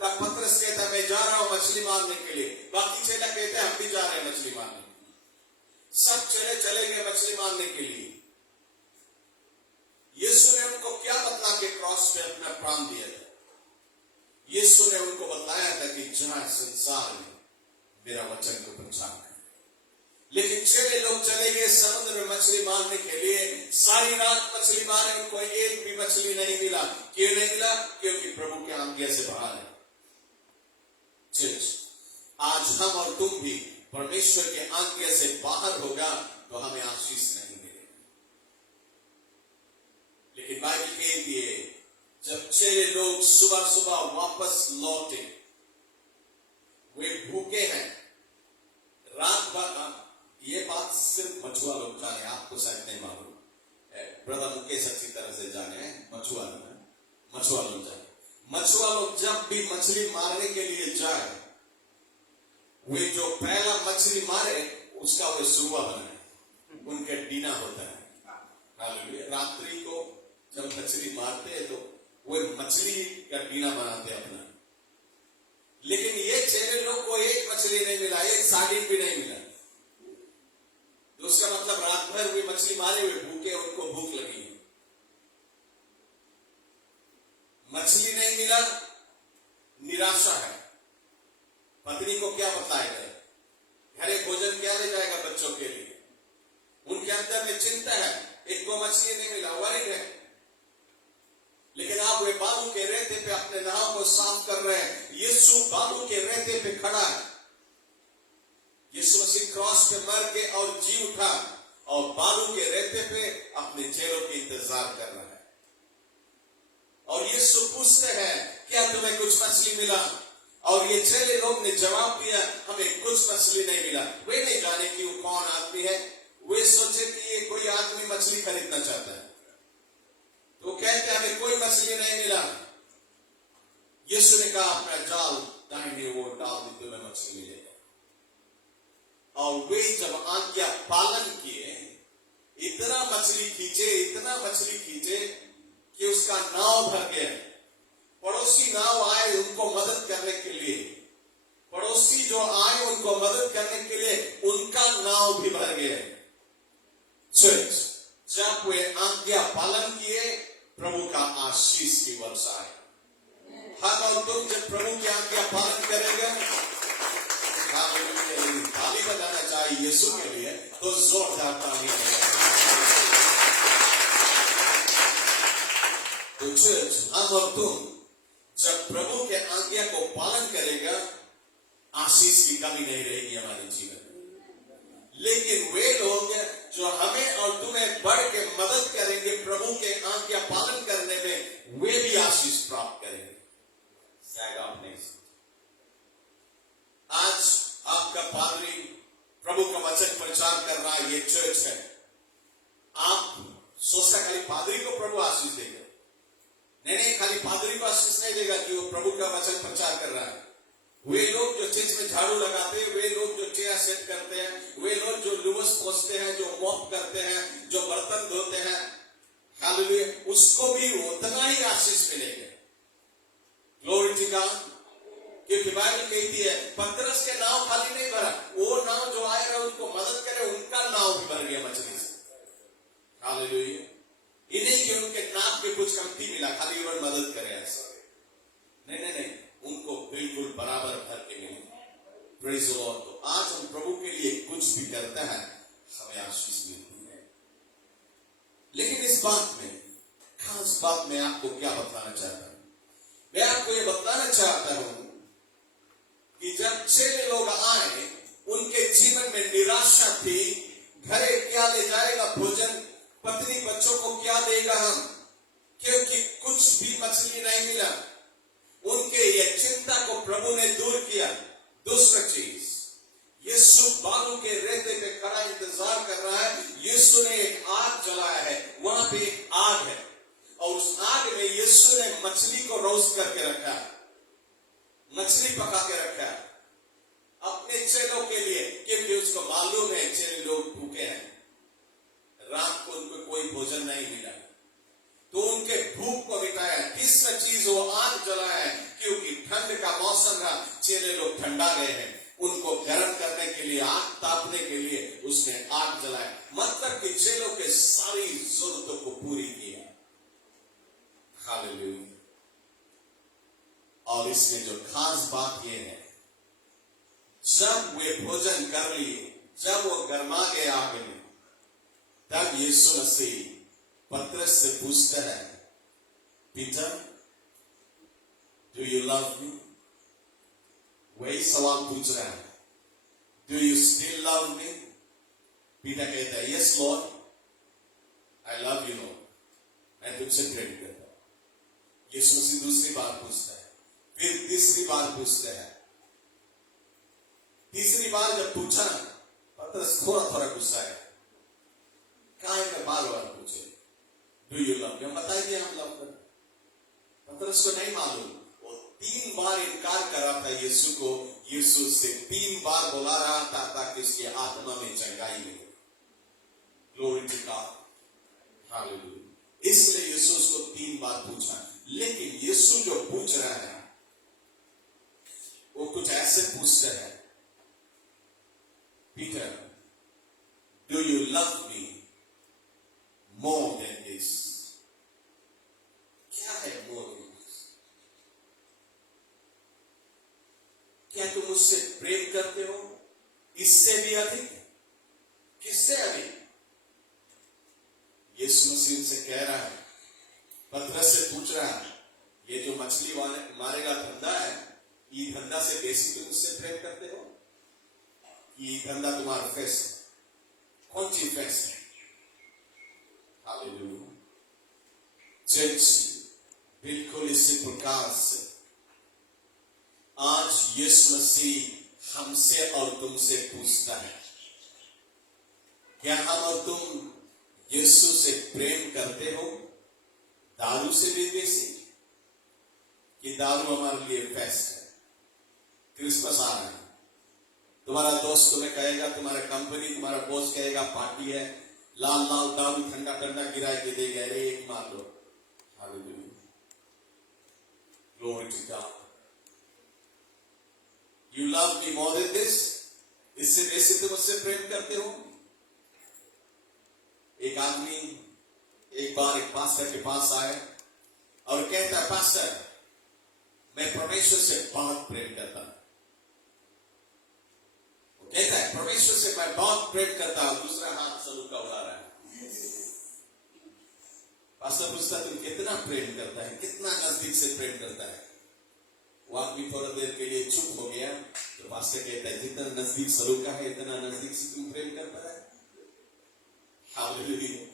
तब पतरस कहता, मैं जा रहा हूं मछली मारने के लिए। बाकी चेला कहते हैं, हम भी जा रहे हैं मछली मारने। सब चले गए मछली मारने के लिए। यीशु ने उनको क्या बतला के क्रॉस पे अपना प्राण दिया था? यीशु ने उनको बताया था कि जहां संसार में मेरा वचन को प्रचार कर। लेकिन चेले लोग चले गए समुद्र में मछली मारने के लिए। सारी रात मछली मारे, उनको एक भी मछली नहीं मिला। क्यों नहीं मिला? क्योंकि प्रभु के आज्ञा से बाहर है। आज हम और तुम भी परमेश्वर के आज्ञा से बाहर होगा तो हमें आशीष नहीं मिलेगा। लेकिन बाइबल कहती है, जब चेले लोग सुबह सुबह वापस लौटे, वे भूखे हैं, रात भर। ये बात सिर्फ मछुआ लोग जाने, आपको शायद नहीं मालूम। ब्रदर मुकेश अच्छी तरह से जाने, मछुआ लोग जाने। मछुआ लोग जब भी मछली मारने के लिए जाए, वे जो पहला मछली मारे उसका वे सुरुआ बनाए, उनका डीना होता है। रात्रि को जब मछली मारते हैं तो वे मछली का डीना बनाते हैं अपना। लेकिन ये चेले लोग को एक मछली नहीं मिला, एक साड़ी भी नहीं मिला। तो उसका मतलब रात भर वे मछली मारे हुए भूखे, उनको भूख लगी। मछली नहीं मिला, निराशा है। पत्नी को क्या बताएगा? घरे भोजन क्या ले जाएगा बच्चों के लिए? उनके अंदर में चिंता है। एक को मछली नहीं मिला, वरिड है। लेकिन आप वे बालू के रेते पे अपने नाव को साफ कर रहे हैं। यीशु बालू के रेते पे खड़ा है। यीशु मसीह क्रॉस पे मर के और जी उठा और बालू के रेते पे अपने चेलों के इंतजार कर रहा है। और यीशु पूछते हैं, क्या तुम्हें कुछ मछली मिला? और ये चेले लोग ने जवाब दिया, हमें कुछ मछली नहीं मिला। वे नहीं जाने कि वो कौन आदमी है। वे सोचे कि ये कोई आदमी मछली खरीदना चाहता है, तो कहते हमें कोई मछली नहीं मिला। यीशु ने कहा, अपना जाल दाहिने ओर डाल दी, तुम्हें मछली मिलेगा। और वे जब आज्ञा पालन किए, इतना मछली खींचे कि उसका नाव भर गया। पड़ोसी नाव आए उनको मदद करने के लिए, पड़ोसी जो आए उनको मदद करने के लिए उनका नाव भी भर गया। चर्च, जब वे आज्ञा पालन किए, प्रभु का आशीष की वर्षा है। हम और तुम जब प्रभु की आज्ञा पालन करेंगे, ताली बजाना चाहिए यीशु के लिए, तो जोरदार ताली बजाना। तो चर्च, हम और तुम जब प्रभु के आज्ञा को पालन करेगा, आशीष की कमी नहीं रहेगी हमारे जीवन में। लेकिन वे लोग जो हमें और तुम्हें बढ़ के मदद करेंगे प्रभु के आज्ञा पालन करने में, वे भी आशीष प्राप्त करेंगे। शायद आप नहीं समझे। आज आपका पादरी प्रभु का वचन प्रचार कर रहा है, ये चर्च है। आप सोचता खाली पादरी को प्रभु आशीष देगा? नहीं, खाली पादरी को आशीष नहीं देगा कि वो प्रभु का वचन प्रचार कर रहा है। वे लोग जो चर्च में झाड़ू लगाते हैं, वे लोग जो चेयर सेट करते हैं, वे लोग जो लुवस पोंछते हैं, जो मॉप करते हैं, जो बर्तन धोते हैं, हालेलुया, उसको भी उतना ही आशीष मिलेगा। Glory to God. क्योंकि बाइबल कहती है, पतरस के नाव खाली नहीं भरा, वो नाव जो आएगा उनको मदद करे, उनका नाव भी भर गया मछली से। हालेलुया। ये नहीं कि उनके नाव के कुछ कमती मिला, खाली उन्होंने मदद करे, ऐसा नहीं, उनको बिल्कुल बराबर भर के मिले। Praise the Lord. तो आज हम प्रभु के लिए कुछ भी करते हैं, हमें आशीष मिलती है। लेकिन इस बात में, खास बात में आपको क्या बताना चाहता हूं? मैं आपको यह बताना चाहता हूं कि जब चेले लोग आए, उनके जीवन में निराशा थी। घरे क्या ले जाएगा भोजन, पत्नी बच्चों को क्या देगा हम, क्योंकि कुछ भी मछली नहीं मिला। उनके ये चिंता को प्रभु ने दूर किया। दूसरा चीज, यीशु बालू के रेते पे खड़ा इंतजार कर रहा है। यीशु ने एक आग जलाया है, वहां पे एक आग है, और उस आग में यीशु ने मछली को रोस्ट करके रखा है, मछली पका के रखा है अपने चेलों के लिए, क्योंकि उसको मालूम है चेले लोग भूखे हैं, रात को उनको कोई भोजन नहीं मिला, तो उनके भूख को मिटाया। तीसरा चीज वो आग जलाया है, क्योंकि ठंड का मौसम था, चेले लोग ठंडा गए हैं, उनको गर्म करने के लिए, आग तापने के लिए उसने आग जलाया। मतलब कि चेलों के सारी जरूरतों को पूरी किया। हालेलुया। और इसमें जो खास बात यह है, जब वे भोजन कर लिए, जब वो गर्मा गए आग में, तब यीशु मसीह पतरस से पूछता है, पीटर, डू यू लव मी? वही सवाल पूछ रहा है, do you still love me? Peter कहता है, yes Lord, I love you Lord, मैं तुमसे प्रेम करता हूं। यीशु मसीह दूसरी बार पूछता है, फिर तीसरी बार पूछता है। तीसरी बार जब पूछा, पतरस थोड़ा गुस्सा है, काहे का बार बार पूछे, डू यू लव मी? हम बताई दिया हम लव करते। पतरस को नहीं मालूम, वो 3 बार इनकार कर रहा था यीशु को, यीशु से 3 बार बुला रहा था ताकि उसकी आत्मा में चंगाई मिले। Glory to God, hallelujah. इसलिए यीशु उसको 3 बार पूछा। लेकिन यीशु जो पूछ रहा है, वो कुछ ऐसे पूछता है, Peter, do you love me more than this? क्या है more than this? क्या तुम मुझसे प्रेम करते हो इससे भी अधिक? किससे अधिक? यीशु मसीह ये जो मछली मारेगा धंधा है, ये धंधा से बेसी तुम उससे प्रेम करते हो? ये धंधा तुम्हारा फेस है, कौन सी फेस है? हालेलुया। चर्च बिल्कुल इसी प्रकार से आज यीशु मसीह हमसे और तुमसे पूछता है, क्या हम और तुम यीशु से प्रेम करते हो दारू से भी बेसी? कि दारू हमारे लिए बेस्ट है? क्रिसमस आ रहा है, तुम्हारा दोस्त तुम्हें कहेगा, तुम्हारा कंपनी, तुम्हारा बॉस कहेगा पार्टी है, लाल लाल दारू ठंडा ठंडा गिरा के देगा, अरे एक मार लो। Hallelujah, glory to God. You love me more than this, इससे बेसी तुम मुझसे प्रेम करते हो? एक आदमी एक बार एक पास्टर के पास आए और कहता है, पास्टर मैं परमेश्वर से बहुत प्रेम करता हूं। वो कहता है परमेश्वर से मैं बहुत प्रेम करता हूं, दूसरा हाथ सलूका उड़ा रहा है। पास्टर पूछता तुम कितना प्रेम करता है, कितना नजदीक से प्रेम करता है? वो आदमी थोड़ा देर के लिए चुप हो गया, तो पास्टर कहता है जितना नजदीक सलूका है इतना नजदीक से तुम प्रेम करता है। हालेलुया,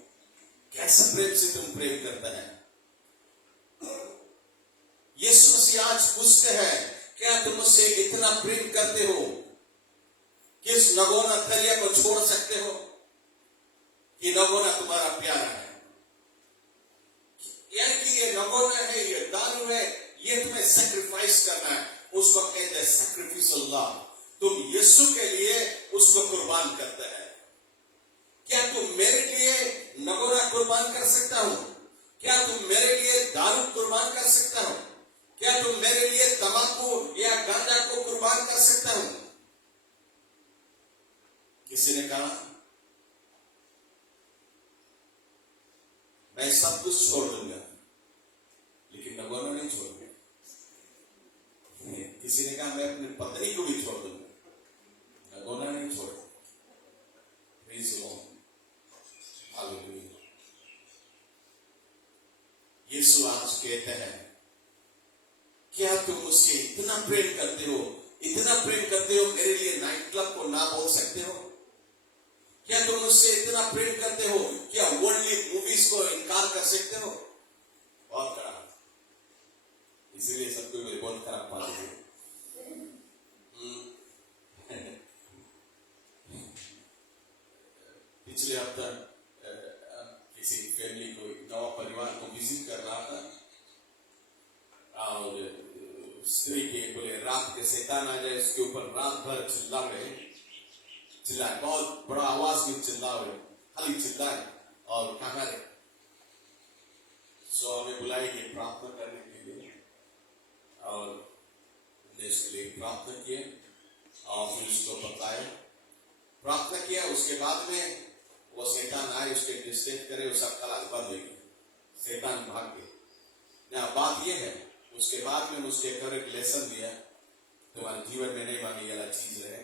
कैसा प्रेम से तुम प्रेम करता है? यीशु मसीह आज पूछते हैं, क्या तुम मुझसे इतना प्रेम करते हो कि इस नगोना तरिया को छोड़ सकते हो? कि नगोना तुम्हारा प्यारा है, या कि ये नगोना है, ये दारू है, ये तुम्हें सैक्रिफाइस करना है। उसको कहते हैं सैक्रिफिशियल लव। तुम यीशु के लिए उसको कुर्बान करते हैं। क्या तुम मेरे लिए नगोना कुर्बान कर सकता हो? क्या तुम मेरे लिए दारू कुर्बान कर सकता हो? क्या तुम मेरे लिए तंबाकू या गांजा को कुर्बान कर सकता हो? किसी ने कहा मैं सब कुछ छोड़ दूंगा, लेकिन नगोना नहीं छोड़ूंगा। किसी ने कहा मैं अपनी पत्नी को भी छोड़ दूंगा, नगोना नहीं छोड़ूंगा। Praise the Lord, hallelujah. Yeshu आज कहते हैं, क्या तुम मुझसे इतना प्रेम करते हो, इतना प्रेम करते हो मेरे लिए नाइट क्लब को ना बोल सकते हो? क्या तुम मुझसे इतना प्रेम करते हो, क्या वर्ल्डली मूवीज को इनकार कर सकते हो? बहुत खराब, इसीलिए सबको मेरे बहुत खराब पाते हैं। पिछले हफ्ता किसी फैमिली को, नवा परिवार को विजिट कर रहा था, और स्त्री के बोले रात के शैतान आ जाए इसके ऊपर, रात भर चिल्लाए, बहुत बड़ा आवाज में चिल्लाए, खाली चिल्लाए और कहा रहे। सो हमें बुलाएंगे प्रार्थना करने के लिए, और हमने इसके लिए प्रार्थना किए और फिर उसको बताया, प्रार्थना किया। उसके बाद में वो शैतान आए, उसके डिस्टर्ब करे, उसका क्लास बंद हो गया, शैतान भाग गया। ना बात यह है, उसके बाद में उसके घर एक लेसन दिया, तुम्हारे जीवन में नहीं मांगी वाला चीज रहे,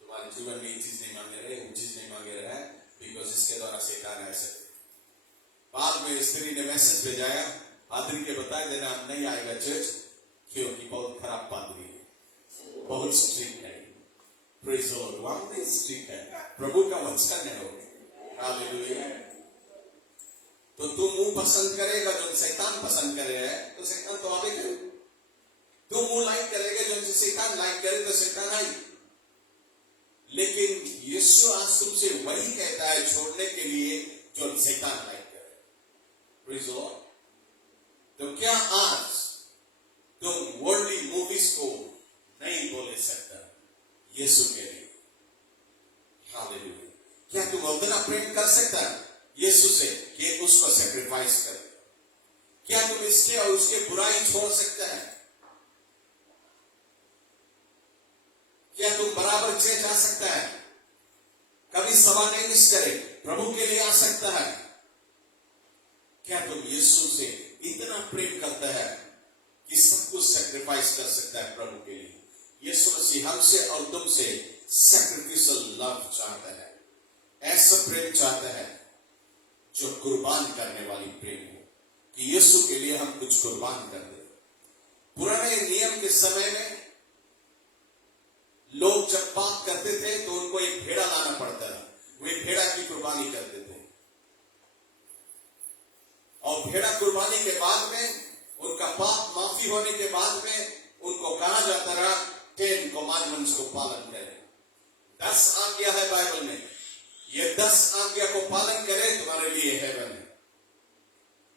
तुम्हारे जीवन में ये चीज नहीं मांगे रहे, वो चीज नहीं मांगे रहे, बिकॉज इसके द्वारा शैतान ऐसे। बाद में स्त्री ने मैसेज भेजाया, पादरी के बताया देना हम नहीं आएगा चर्च, क्योंकि बहुत खराब पादरी है, बहुत स्ट्रिक्ट है। प्रेज़ द लॉर्ड, वहां स्ट्रिक्ट है, प्रभु का वचन है वो। हालेलुया। तो तुम मुंह पसंद करेगा जो शैतान पसंद करे है, तो शैतान तो आवे करे। तुम मुंह लाइक करेगा जो शैतान लाइक करे, तो शैतान आई। लेकिन यीशु आज तुमसे वही कहता है छोड़ने के लिए जो शैतान लाइक करे। Praise the Lord. तो क्या आज तुम वर्ल्डली मूवीज को नहीं बोले सकता यीशु के लिए? हालेलुया। क्या तुम उतना प्रेम कर सकता है यीशु से कि उसको सैक्रिफाइस करे? क्या तुम इसके और उसके बुराई छोड़ सकता है? क्या तुम बराबर चर्च आ सकता है, कभी सभा नहीं मिस करे, प्रभु के लिए आ सकता है? क्या तुम यीशु से इतना प्रेम करता है कि सब कुछ सैक्रिफाइस कर सकता है प्रभु के लिए? यीशु मसीह हमसे और तुमसे सैक्रिफिशियल लव चाहता है, ऐसा प्रेम चाहता है जो कुर्बान करने वाली प्रेम हो, कि यीशु के लिए हम कुछ कुर्बान कर दे। के समय में लोग जब पाप करते थे तो उनको एक भेड़ा लाना पड़ता था, वे भेड़ा की कुर्बानी करते थे और भेड़ा कुर्बानी के बाद में उनका पाप माफी होने के बाद में उनको कहा जाता रहा 10 कमांडमेंट्स को पालन करें। 10 आज्ञा है बाइबल में, ये 10 आज्ञा को पालन करें तुम्हारे लिए हेवन है,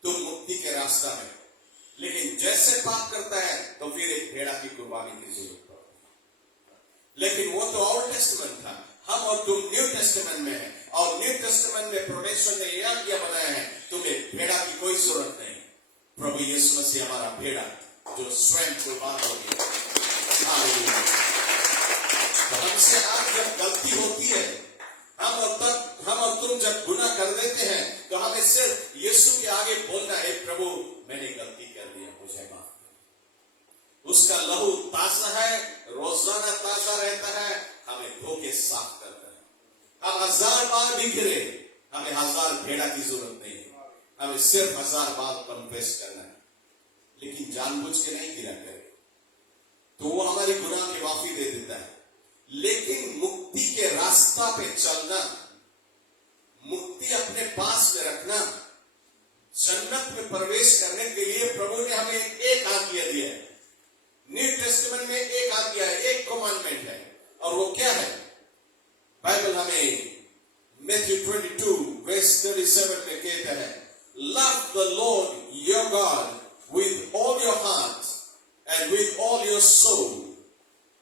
तुम मुक्ति के रास्ता में। लेकिन जैसे पाप करता है तो फिर एक भेड़ा की कुर्बानी की जरूरत पड़ती है। लेकिन वो तो ओल्ड टेस्टामेंट था, हम और तुम न्यू टेस्टामेंट में है और न्यू टेस्टामेंट में परमेश्वर ने यह आज्ञा बनाया है तुम्हें भेड़ा की कोई जरूरत नहीं। प्रभु यीशु मसीह हमारा भेड़ा जो स्वयं कुर्बान हो गया। हालेलुया। तो हमसे आज जब गलती होती है, हम और तुम जब गुनाह कर देते हैं तो हमें सिर्फ यीशु के आगे बोलना है, प्रभु मैंने गलती कर दिया, मुझे माफ कर। उसका लहू ताजा है, रोजाना ताजा रहता है, हमें धो के साफ करता है। हम 1000 बार भी गिरे, हमें 1000 भेड़ा की जरूरत नहीं है, हमें सिर्फ 1000 बार कन्फेस करना है। लेकिन जानबूझ के नहीं गिरा करे तो वो हमारी गुनाह की माफी दे देता है। लेकिन मुक्ति के रास्ता पे चलना, मुक्ति अपने पास में रखना, जन्नत में प्रवेश करने के लिए प्रभु ने हमें एक आज्ञा दिया है। न्यू टेस्टामेंट में एक आज्ञा है, एक कमांडमेंट है, और वो क्या है? बाइबल हमें मैथ्यू 22 वर्स 37 में कहता है, love the Lord your God with all your heart and with all your soul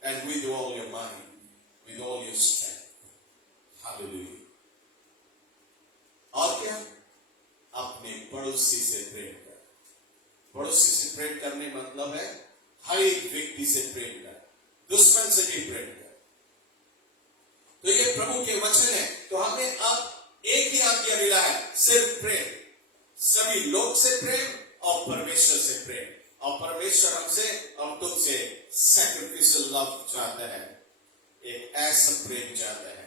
and with all your mind, with all your strength. Hallelujah. और क्या? अपने पड़ोसी से प्रेम कर। पड़ोसी से प्रेम करने मतलब है हर एक व्यक्ति से प्रेम कर, दुश्मन से भी प्रेम कर। तो ये प्रभु के वचन है। तो हमें अब एक ही आज्ञा मिला है, सिर्फ प्रेम, सभी लोग से प्रेम और परमेश्वर से प्रेम। और परमेश्वर हमसे और तुमसे सैक्रिफिशियल लव चाहता है, एक ऐसा प्रेम चाहता है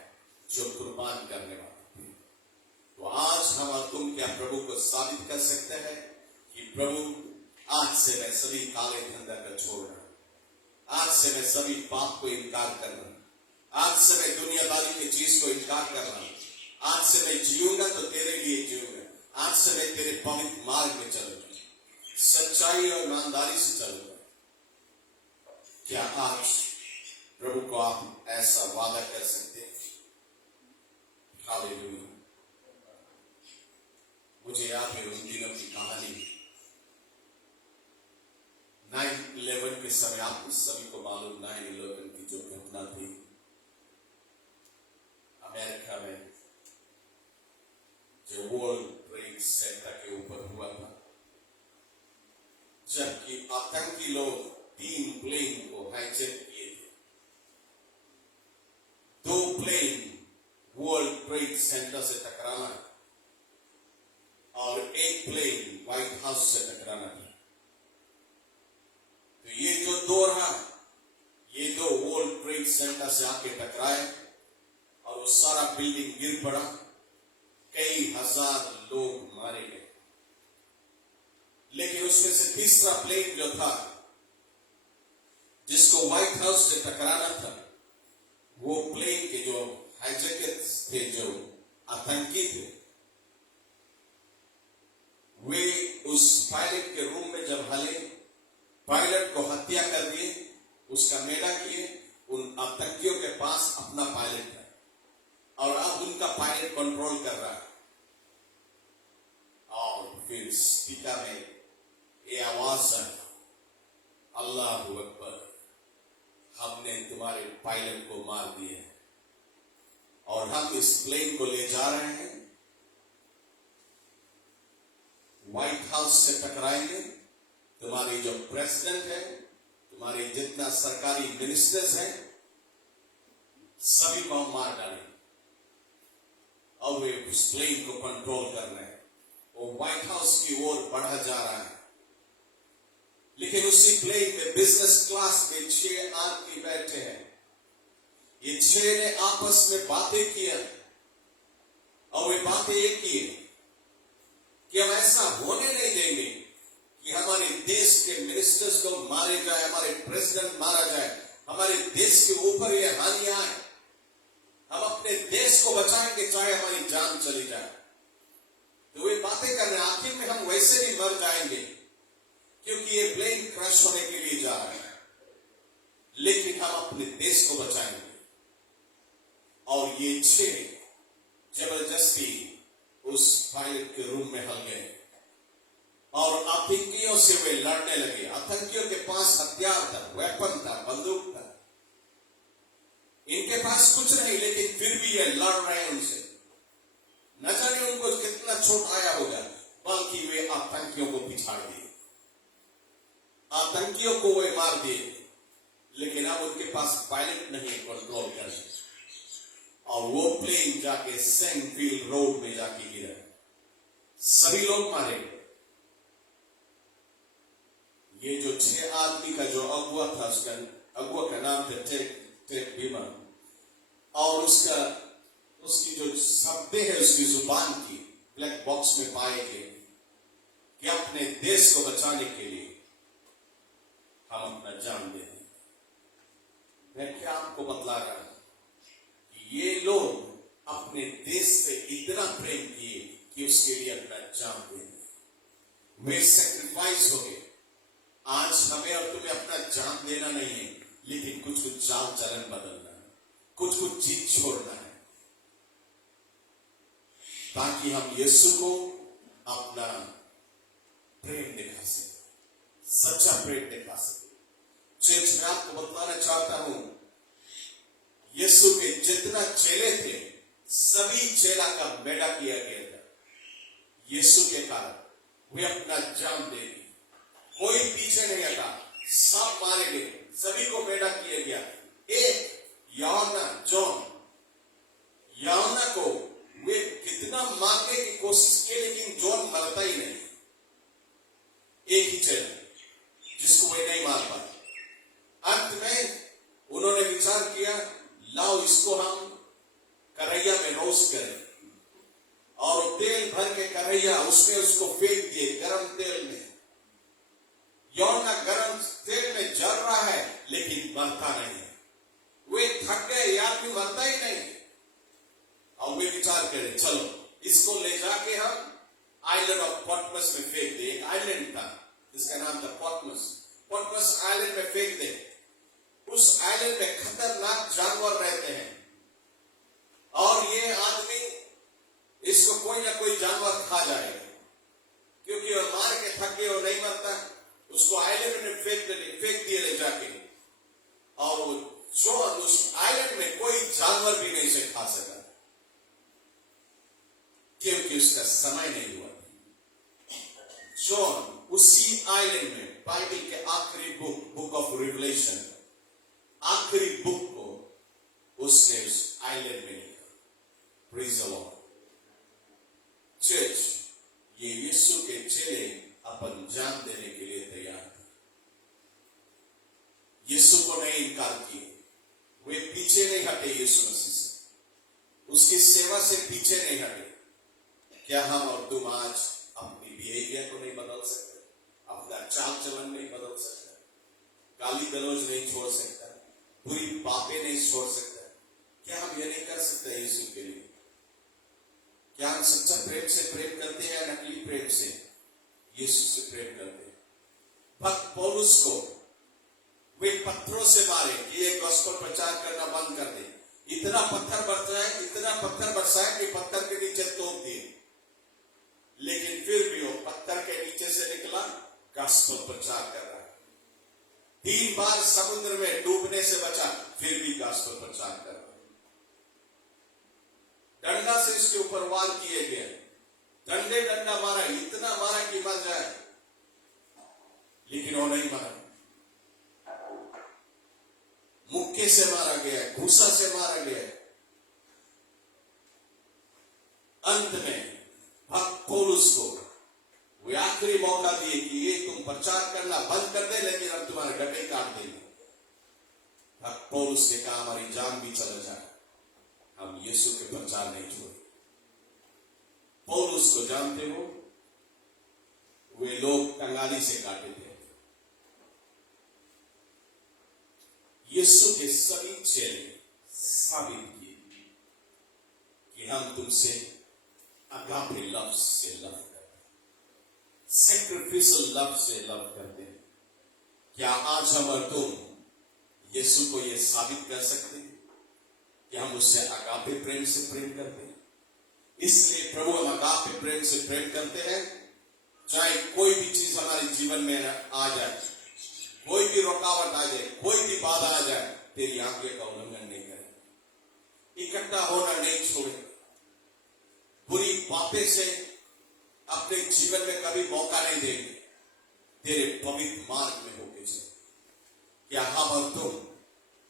जो कुर्बान करने वाला है। तो आज हम और तुम क्या प्रभु को साबित कर सकते हैं कि प्रभु आज से मैं सभी काले धंधा का छोड़ रहा हूं, आज से मैं सभी पाप को इनकार कर रहा हूं, आज से मैं दुनियादारी की चीज को इनकार कर रहा हूं, आज से मैं जीऊंगा तो तेरे लिए जीऊंगा, आज से मैं तेरे पवित्र मार्ग में चलूंगा, सच्चाई और ईमानदारी से चलूंगा। क्या आज प्रभु को आप ऐसा वादा कर सकते हैं? हालेलुया। मुझे याद है उन दिनों की कहानी, 9/11 के समय, आप सभी को मालूम 9/11 की जो घटना थी अमेरिका में, जो वर्ल्ड ट्रेड सेंटर के ऊपर हुआ था, जबकि आतंकी लोग 3 प्लेन को हाईजैक किए थे। 2 प्लेन वर्ल्ड ट्रेड सेंटर से टकराना और 1 प्लेन व्हाइट हाउस से टकराना था। तो ये जो 2 रहा, ये 2 वर्ल्ड ट्रेड सेंटर से आके टकराए और वो सारा बिल्डिंग गिर पड़ा, कई हजार लोग मारे गए। लेकिन उसमें से तीसरा प्लेन जो था, जिसको व्हाइट हाउस से टकराना था, वो प्लेन के जो हाईजैकर्स थे, जो आतंकी थे, वे उस पायलट के रूम में जब हले, पायलट को हत्या कर दिए, उसका मेला किए। उन आतंकियों के पास अपना पायलट था और अब उनका पायलट कंट्रोल कर रहा है। और फिर स्पीकर में ये आवाज है, अल्लाहू अकबर, हमने तुम्हारे पायलट को मार दिया है और हम इस प्लेन को ले जा रहे हैं, व्हाइट हाउस से टकराएंगे, तुम्हारी जो प्रेसिडेंट है, तुम्हारे जितना सरकारी मिनिस्टर्स हैं, सभी को हम मार डालेंगे। और वे उस प्लेन को कंट्रोल कर रहे हैं, वो व्हाइट हाउस की ओर बढ़ा जा रहा है। लेकिन उसी प्लेन में बिजनेस क्लास में 6 आदमी बैठे हैं। ये 6 ने आपस में बातें किया और वे बातें एक की कि हम ऐसा होने नहीं देंगे कि हमारे देश के मिनिस्टर्स लोग मारे जाए, हमारे प्रेसिडेंट मारा जाए, हमारे देश के ऊपर ये हानियां आए, हम अपने देश को बचाएंगे चाहे हमारी जान चली जाए। तो वे बातें कर रहे हैं, आखिर में हम वैसे भी मर जाएंगे क्योंकि ये प्लेन क्रैश होने के लिए जा रहा है, लेकिन हम अपने देश को बचाएंगे। और ये 6 जबरदस्ती उस पायलट के रूम में हल गए और आतंकियों से वे लड़ने लगे। आतंकियों के पास हथियार था, वेपन था, बंदूक था, इनके पास कुछ नहीं, लेकिन फिर भी ये लड़ रहे हैं उनसे। न जाने उनको कितना चोट आया होगा, बल्कि वे आतंकियों को पिछाड़ दिए, आतंकियों को वे मार दिए। लेकिन अब उनके पास पायलट नहीं है कंट्रोल करने, और वो प्लेन जाके सेंगफील्ड रोड में जाके गिरा, सभी लोग मारे गए। ये जो 6 आदमी का जो अगुआ था, उसका अगुआ का नाम था टेक बीमा, और उसकी जो शब्द है उसकी जुबान की ब्लैक बॉक्स में पाए गए कि अपने देश को बचाने के लिए हम अपना जान दे दें। मैं क्या आपको बतला रहा हूं कि ये लोग अपने देश से इतना प्रेम किए कि उसके लिए अपना जान दे दें। वे सेक्रीफाइस हो गए। आज हमें और तुम्हें अपना जान देना नहीं है, लेकिन कुछ कुछ चाल चलन बदलना है, कुछ कुछ चीज छोड़ना है, ताकि हम यीशु को अपना प्रेम दिखा सके, सच्चा प्रेम दिखा सके। चर्च में आपको बतलाना चाहता हूं, यीशु के जितना चेले थे, सभी चेला का बेड़ा किया गया था। यीशु के कारण वे अपना जान दे दी, कोई पीछे नहीं हटा, सब मारे गए, सभी को बेड़ा किया गया। एक यूहन्ना को वे कितना मारने की कोशिश की, लेकिन जॉन मरता ही नहीं। एक ही चेला जिसको वे नहीं मार पाए। अंत में उन्होंने विचार किया, लाओ इसको हम करैया में रोस्ट करें, और तेल भर के करैया उसमें उसको फेंक दिए गरम तेल में। यूहन्ना गरम तेल में जल रहा है, लेकिन मरता नहीं है। वे थक गए, या भी मरता ही नहीं। और वे विचार करें, चलो इसको ले जाके हम आइलैंड ऑफ पॉटमस में फेंक दे। एक आइलैंड था जिसका नाम था पॉटमस आइलैंड में फेंक दे। उस आइलैंड में खतरनाक जानवर रहते हैं, और ये आदमी इसको कोई ना कोई जानवर खा जाएगा, क्योंकि वो मार के थक गए और नहीं मरता। उसको आइलैंड में फेंक दिए ले जाके, और उस आइलैंड में कोई जानवर भी नहीं से खा सका, क्योंकि उसका समय नहीं हुआ। जॉन उसी आइलैंड में बाइबल के आखिरी बुक ऑफ रिवलेशन, आखिरी बुक को उसने उस आइलैंड में लिखा। Praise the Lord. चर्च, ये यीशु के चेले अपन जान देने के लिए तैयार थे। यीशु को नहीं इनकार किए, वे पीछे नहीं हटे यीशु मसीह से, उसकी सेवा से पीछे नहीं हटे। क्या हम और तुम आज अपनी बिहेवियर को नहीं बदल सकते? अपना चाल चलन नहीं बदल सकते? गाली गलौज नहीं छोड़ सकता? बुरी बातें नहीं छोड़ सकता? क्या हम ये नहीं कर सकते यीशु के लिए? क्या हम सच्चा प्रेम से प्रेम करते हैं या नकली प्रेम से? यीशु से प्रेम करते हैं। भक्त पौलुस को वे पत्थरों से मारे कि ये गॉस्पेल प्रचार करना बंद कर दे। इतना पत्थर बरसाए कि पत्थर के नीचे तोड़ दिए, लेकिन फिर भी वो पत्थर के नीचे से निकला, गॉस्पेल प्रचार कर रहा है। 3 बार समुद्र में डूबने से बचा, फिर भी गॉस्पेल प्रचार कर रहा है। डंडा से इसके ऊपर वार किए गए, डंडा मारा, इतना मारा कि मर जाए, लेकिन वो नहीं मरा। मुक्के से मारा गया, घूसा से मारा गया। अंत में भक्त पौलुस को वे आखिरी मौका दिए कि ये तुम प्रचार करना बंद कर दे, लेकिन हम तुम्हारे गड्ढे काट देंगे। भक्त पौलुस ने कहा, हमारी जान भी चला जाए, हम यीशु के प्रचार नहीं छोड़े। पौलुस को जानते हो, वे लोग कंगाली से काटे थे, यीशु के सभी चेले साबित किए कि हम तुमसे अगापे लव से लव करते हैं, सैक्रिफिशियल लव से लव करते हैं। क्या आज हम और तुम यीशु को यह साबित कर सकते हैं कि हम उससे अगापे प्रेम से प्रेम करते हैं? इसलिए प्रभु हम अगापे प्रेम से प्रेम करते हैं, चाहे कोई भी चीज हमारे जीवन में आ जाए, कोई भी रुकावट आ जाए, कोई भी बाधा आ जाए, तेरी आज्ञा का उल्लंघन नहीं करें, इकट्ठा होना नहीं छोड़े, बुरी बातें से अपने जीवन में कभी मौका नहीं देंगे, तेरे पवित्र मार्ग में होके चले। क्या हम और तुम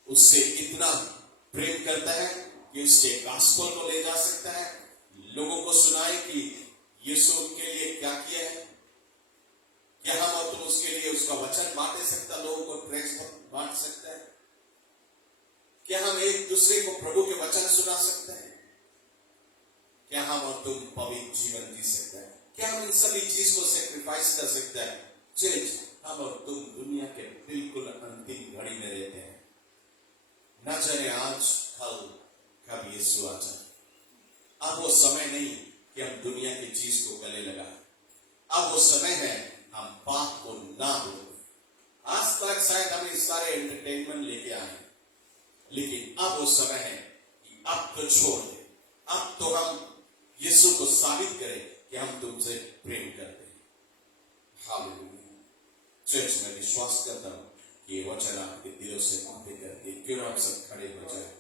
उससे इतना प्रेम करता है कि उसके गॉस्पेल को ले जा सकता है, लोगों को सुनाए कि यीशु के लिए क्या किया है? क्या हम और तुम उसके लिए उसका वचन बांट सकता, लोगों को प्रेस बांट सकता है? क्या हम एक दूसरे को प्रभु के वचन सुना सकते हैं? क्या हम और तुम पवित्र जीवन जी सकते हैं? क्या हम इन सभी चीज को सेक्रीफाइस कर सकते हैं? चीज हम और तुम दुनिया के बिल्कुल अंतिम घड़ी में रहते हैं, न जाने आज कल कब यीशु आ जाए। अब वो समय नहीं कि हम दुनिया की चीज को गले लगाएं, अब वो समय है हम पाप को ना भूलें। आज तक शायद हम इस सारे एंटरटेनमेंट लेके आए, लेकिन अब वो समय है कि अब तो छोड़ दे, अब तो हम यीशु को साबित करें कि हम तुमसे प्रेम करते हैं। हालेलुया। चर्च में विश्वास करता हूं कि ये वचन आपके दिलों से बातें करके, क्यों आप सब खड़े हो जाए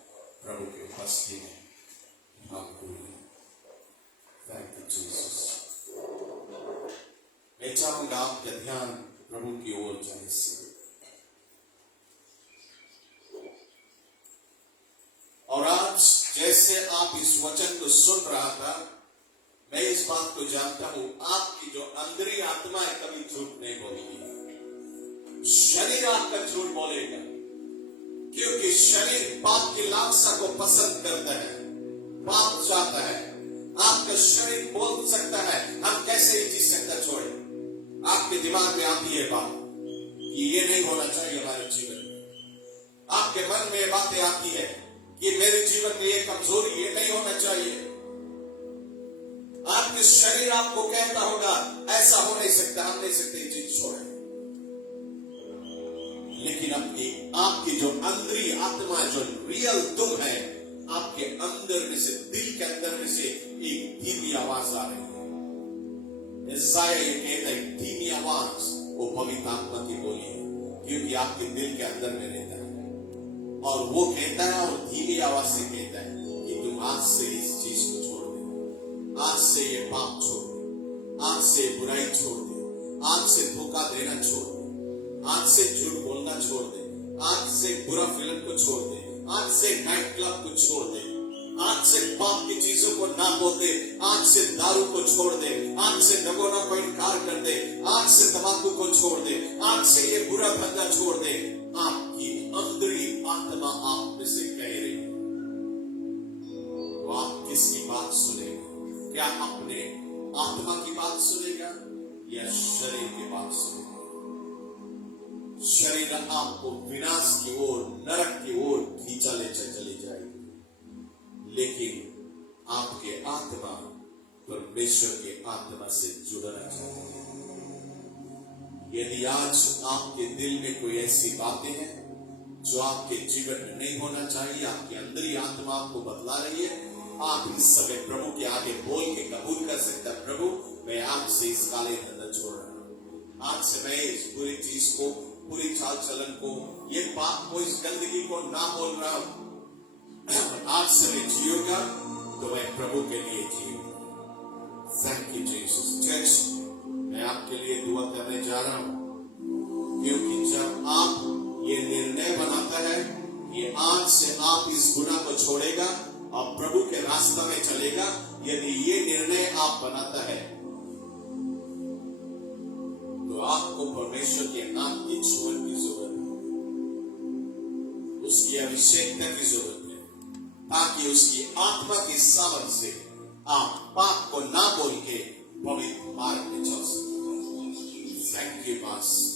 प्रभु के उपस्थिति में। हालेलुया। Thank you Jesus. मैं चाहूंगा आपका ध्यान प्रभु की ओर जाए से, और आज जैसे आप इस वचन को सुन रहा था, मैं इस बात को जानता हूं, आपकी जो अंदरी आत्मा है कभी झूठ नहीं बोलेगी, शरीर आपका झूठ बोलेगा, क्योंकि शरीर पाप की लालसा को पसंद करता है, पाप चाहता है। आपका शरीर बोल सकता है हम कैसे ही जी सकता छोड़े, आपके दिमाग में आती है बात कि ये नहीं होना चाहिए हमारे जीवन में, आपके मन में बातें आती है कि मेरे जीवन में ये कमजोरी, ये नहीं होना चाहिए। आपके शरीर आपको कहता होगा ऐसा हो नहीं सकता, हम नहीं सकते ये चीज छोड़े, लेकिन अपनी आपकी जो अंदरी आत्मा, जो रियल तुम है, आपके अंदर में से, दिल के अंदर में से एक धीमी आवाज आ रही है। यशायाह ये कहता है धीमी आवाज वो पवित्र आत्मा की बोली है, क्योंकि आपके दिल के अंदर में रहता है, और वो कहता है और धीमी आवाज से कहता है कि तुम आज से इस चीज को छोड़ दे, आज से ये पाप छोड़ दे, आज से बुराई छोड़ दे, आज से धोखा देना छोड़ दे, आज से झूठ बोलना छोड़ दे, आज से बुरा फिल्म को छोड़ दे, आज से नाइट क्लब को छोड़ दे, आज से पाप की चीजों को ना बोल दे, आज से दारू को छोड़ दे, आज से नगोना को इनकार कर दे, आज से तंबाकू को छोड़ दे, आज से ये बुरा धंधा छोड़ दे। आपकी अंदरी आत्मा आप में से कह रही है, तो आप किसकी बात सुनेगा? क्या अपने आत्मा की बात सुनेगा या शरीर की बात सुनेगा? शरीर आपको विनाश की ओर, नरक की ओर खींचा ले चली जाएगी, लेकिन आपके आत्मा परमेश्वर के आत्मा से जुड़ना चाहिए। यदि आज आपके दिल में कोई ऐसी बातें हैं जो आपके जीवन में नहीं होना चाहिए, आपकी अंदरी आत्मा आपको बतला रही है, आप इस समय प्रभु के आगे बोल के कबूल कर सकते हैं, प्रभु मैं आज से इस काले धंधा छोड़ रहा हूं, आज से मैं इस बुरी चीज को, पूरी चाल चलन को, ये पाप को, इस गंदगी को ना बोल रहा हूं, आज से मैं जीऊंगा तो मैं प्रभु के लिए जीऊंगा। Thank you Jesus. चर्च मैं आपके लिए दुआ करने जा रहा हूं, क्योंकि जब आप ये निर्णय बनाता है कि आज से आप इस गुनाह को छोड़ेगा और प्रभु के रास्ते में चलेगा, यदि ये निर्णय आप बनाता है तो आपको परमेश्वर के नाम की छुअन की जरूरत है, उसकी अभिषेकता की जरूरत है, ताकि उसकी आत्मा की सामर्थ से आप पाप को ना बोल के पवित्र मार्ग में चल सकें। Thank you master.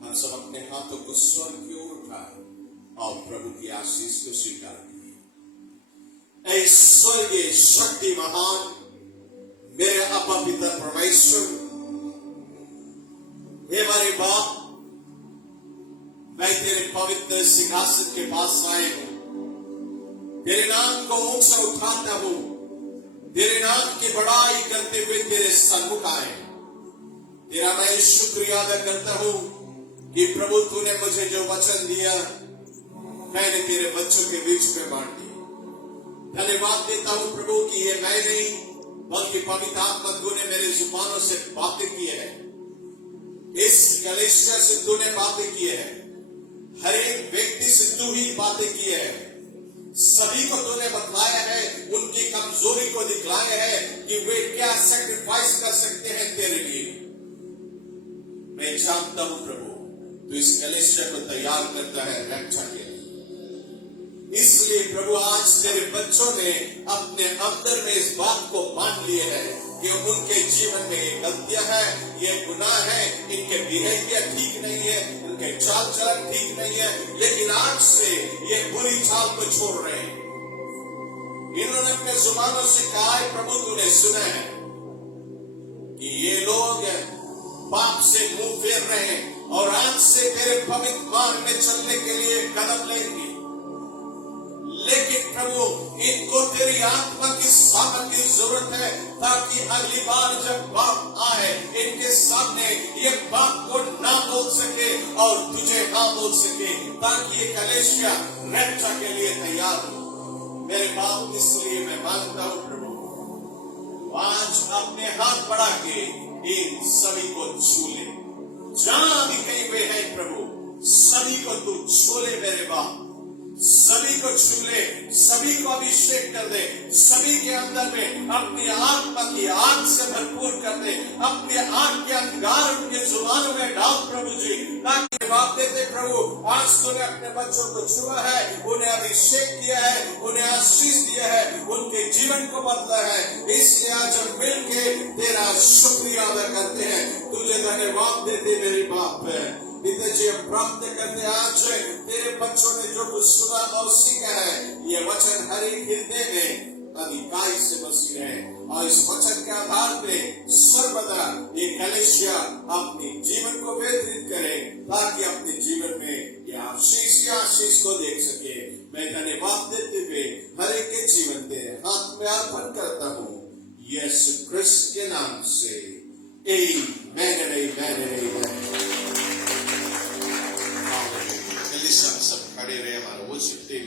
हम सब अपने हाथों को स्वर्ग की ओर उठाएं। और प्रभु की आशीष को स्वीकार कीजिए। ऐ स्वर्गीय शक्ति महान मेरे अब्बा पिता परमेश्वर, हे हमारे बाप, मैं तेरे पवित्र सिंहासन के पास आए हूं, तेरे नाम को ऊंचा उठाता हूं, तेरे नाम की बड़ाई करते हुए तेरे सन्मुख आए। तेरा मैं शुक्रिया अदा करता हूं कि प्रभु तूने मुझे जो वचन दिया मैंने तेरे बच्चों के बीच में बांट दिया। धन्यवाद देता हूं प्रभु कि ये मैं नहीं बल्कि पवित्र आत्मा तूने मेरे जुबानों से बातें की है, इस कलीसिया से तूने बातें की है, हर एक व्यक्ति से तू ही बातें की है, सभी को तूने बतलाया है, उनकी कमजोरी को दिखलाया है कि वे क्या सैक्रिफाइस कर सकते हैं तेरे लिए। मैं जानता हूं प्रभु तू इस कलीसिया को तैयार करता है रक्षा के लिए। इसलिए प्रभु आज तेरे बच्चों ने अपने अंदर में इस बात को मान लिए है कि उनके जीवन में ये गलतियां है, ये गुनाह है, इनके बिहेवियर ठीक नहीं है, इनके चाल चलन ठीक नहीं है, लेकिन आज से ये बुरी चाल को छोड़ रहे हैं। इन्होंने अपने जुबानों से कहा है, प्रभु तूने सुना है कि ये लोग पाप से मुंह फेर रहे हैं और आज से तेरे पवित्र मार्ग में चलने के लिए कदम लेंगे। लेकिन प्रभु इनको तेरी आत्मा की सामर्थ की जरूरत है ताकि अगली बार जब पाप आए इनके सामने ये पाप को ना बोल सके और तुझे ना बोल सके, ताकि ये कलीसिया रक्षा के लिए तैयार हो। मेरे बाप, इसलिए मैं मांगता हूं प्रभु आज अपने हाथ बढ़ा के इन सभी को छू ले, जहां भी कहीं वे हैं प्रभु सभी को तू छू ले मेरे बाप, सभी को छू ले, सभी को अभिषेक कर दे, सभी के अंदर में अपनी आत्मा की आग से भरपूर कर दे, अपने आग के अंगार उनके जुबानों में डाल प्रभु जी, ताकि जवाब देते प्रभु आज तूने अपने बच्चों को छुआ है, उन्हें अभिषेक किया है, उन्हें आशीष दिया है, उनके जीवन को बदला है। इसलिए आज हम मिलके तेरा शुक्रिया अदा करते हैं, तुझे धन्यवाद देते मेरे बाप है। पिता जी हम प्राप्त करते आज तेरे बच्चों ने जो कुछ सुना और सीखा है, ये वचन हर एक हृदय में अधिकाई से बसी रहे और इस वचन के आधार पे सर्वदा ये कलीसिया अपने जीवन को व्यतीत करे ताकि अपने जीवन में ये आशीष को देख सके। मैं धन्यवाद देते हुए हर एक के जीवन तेरे हाथ में अर्पण करता हूँ यीशु क्रिस्त के नाम से। आमीन, आमीन, आमीन। सब खड़े रहे, हमारा वो टीम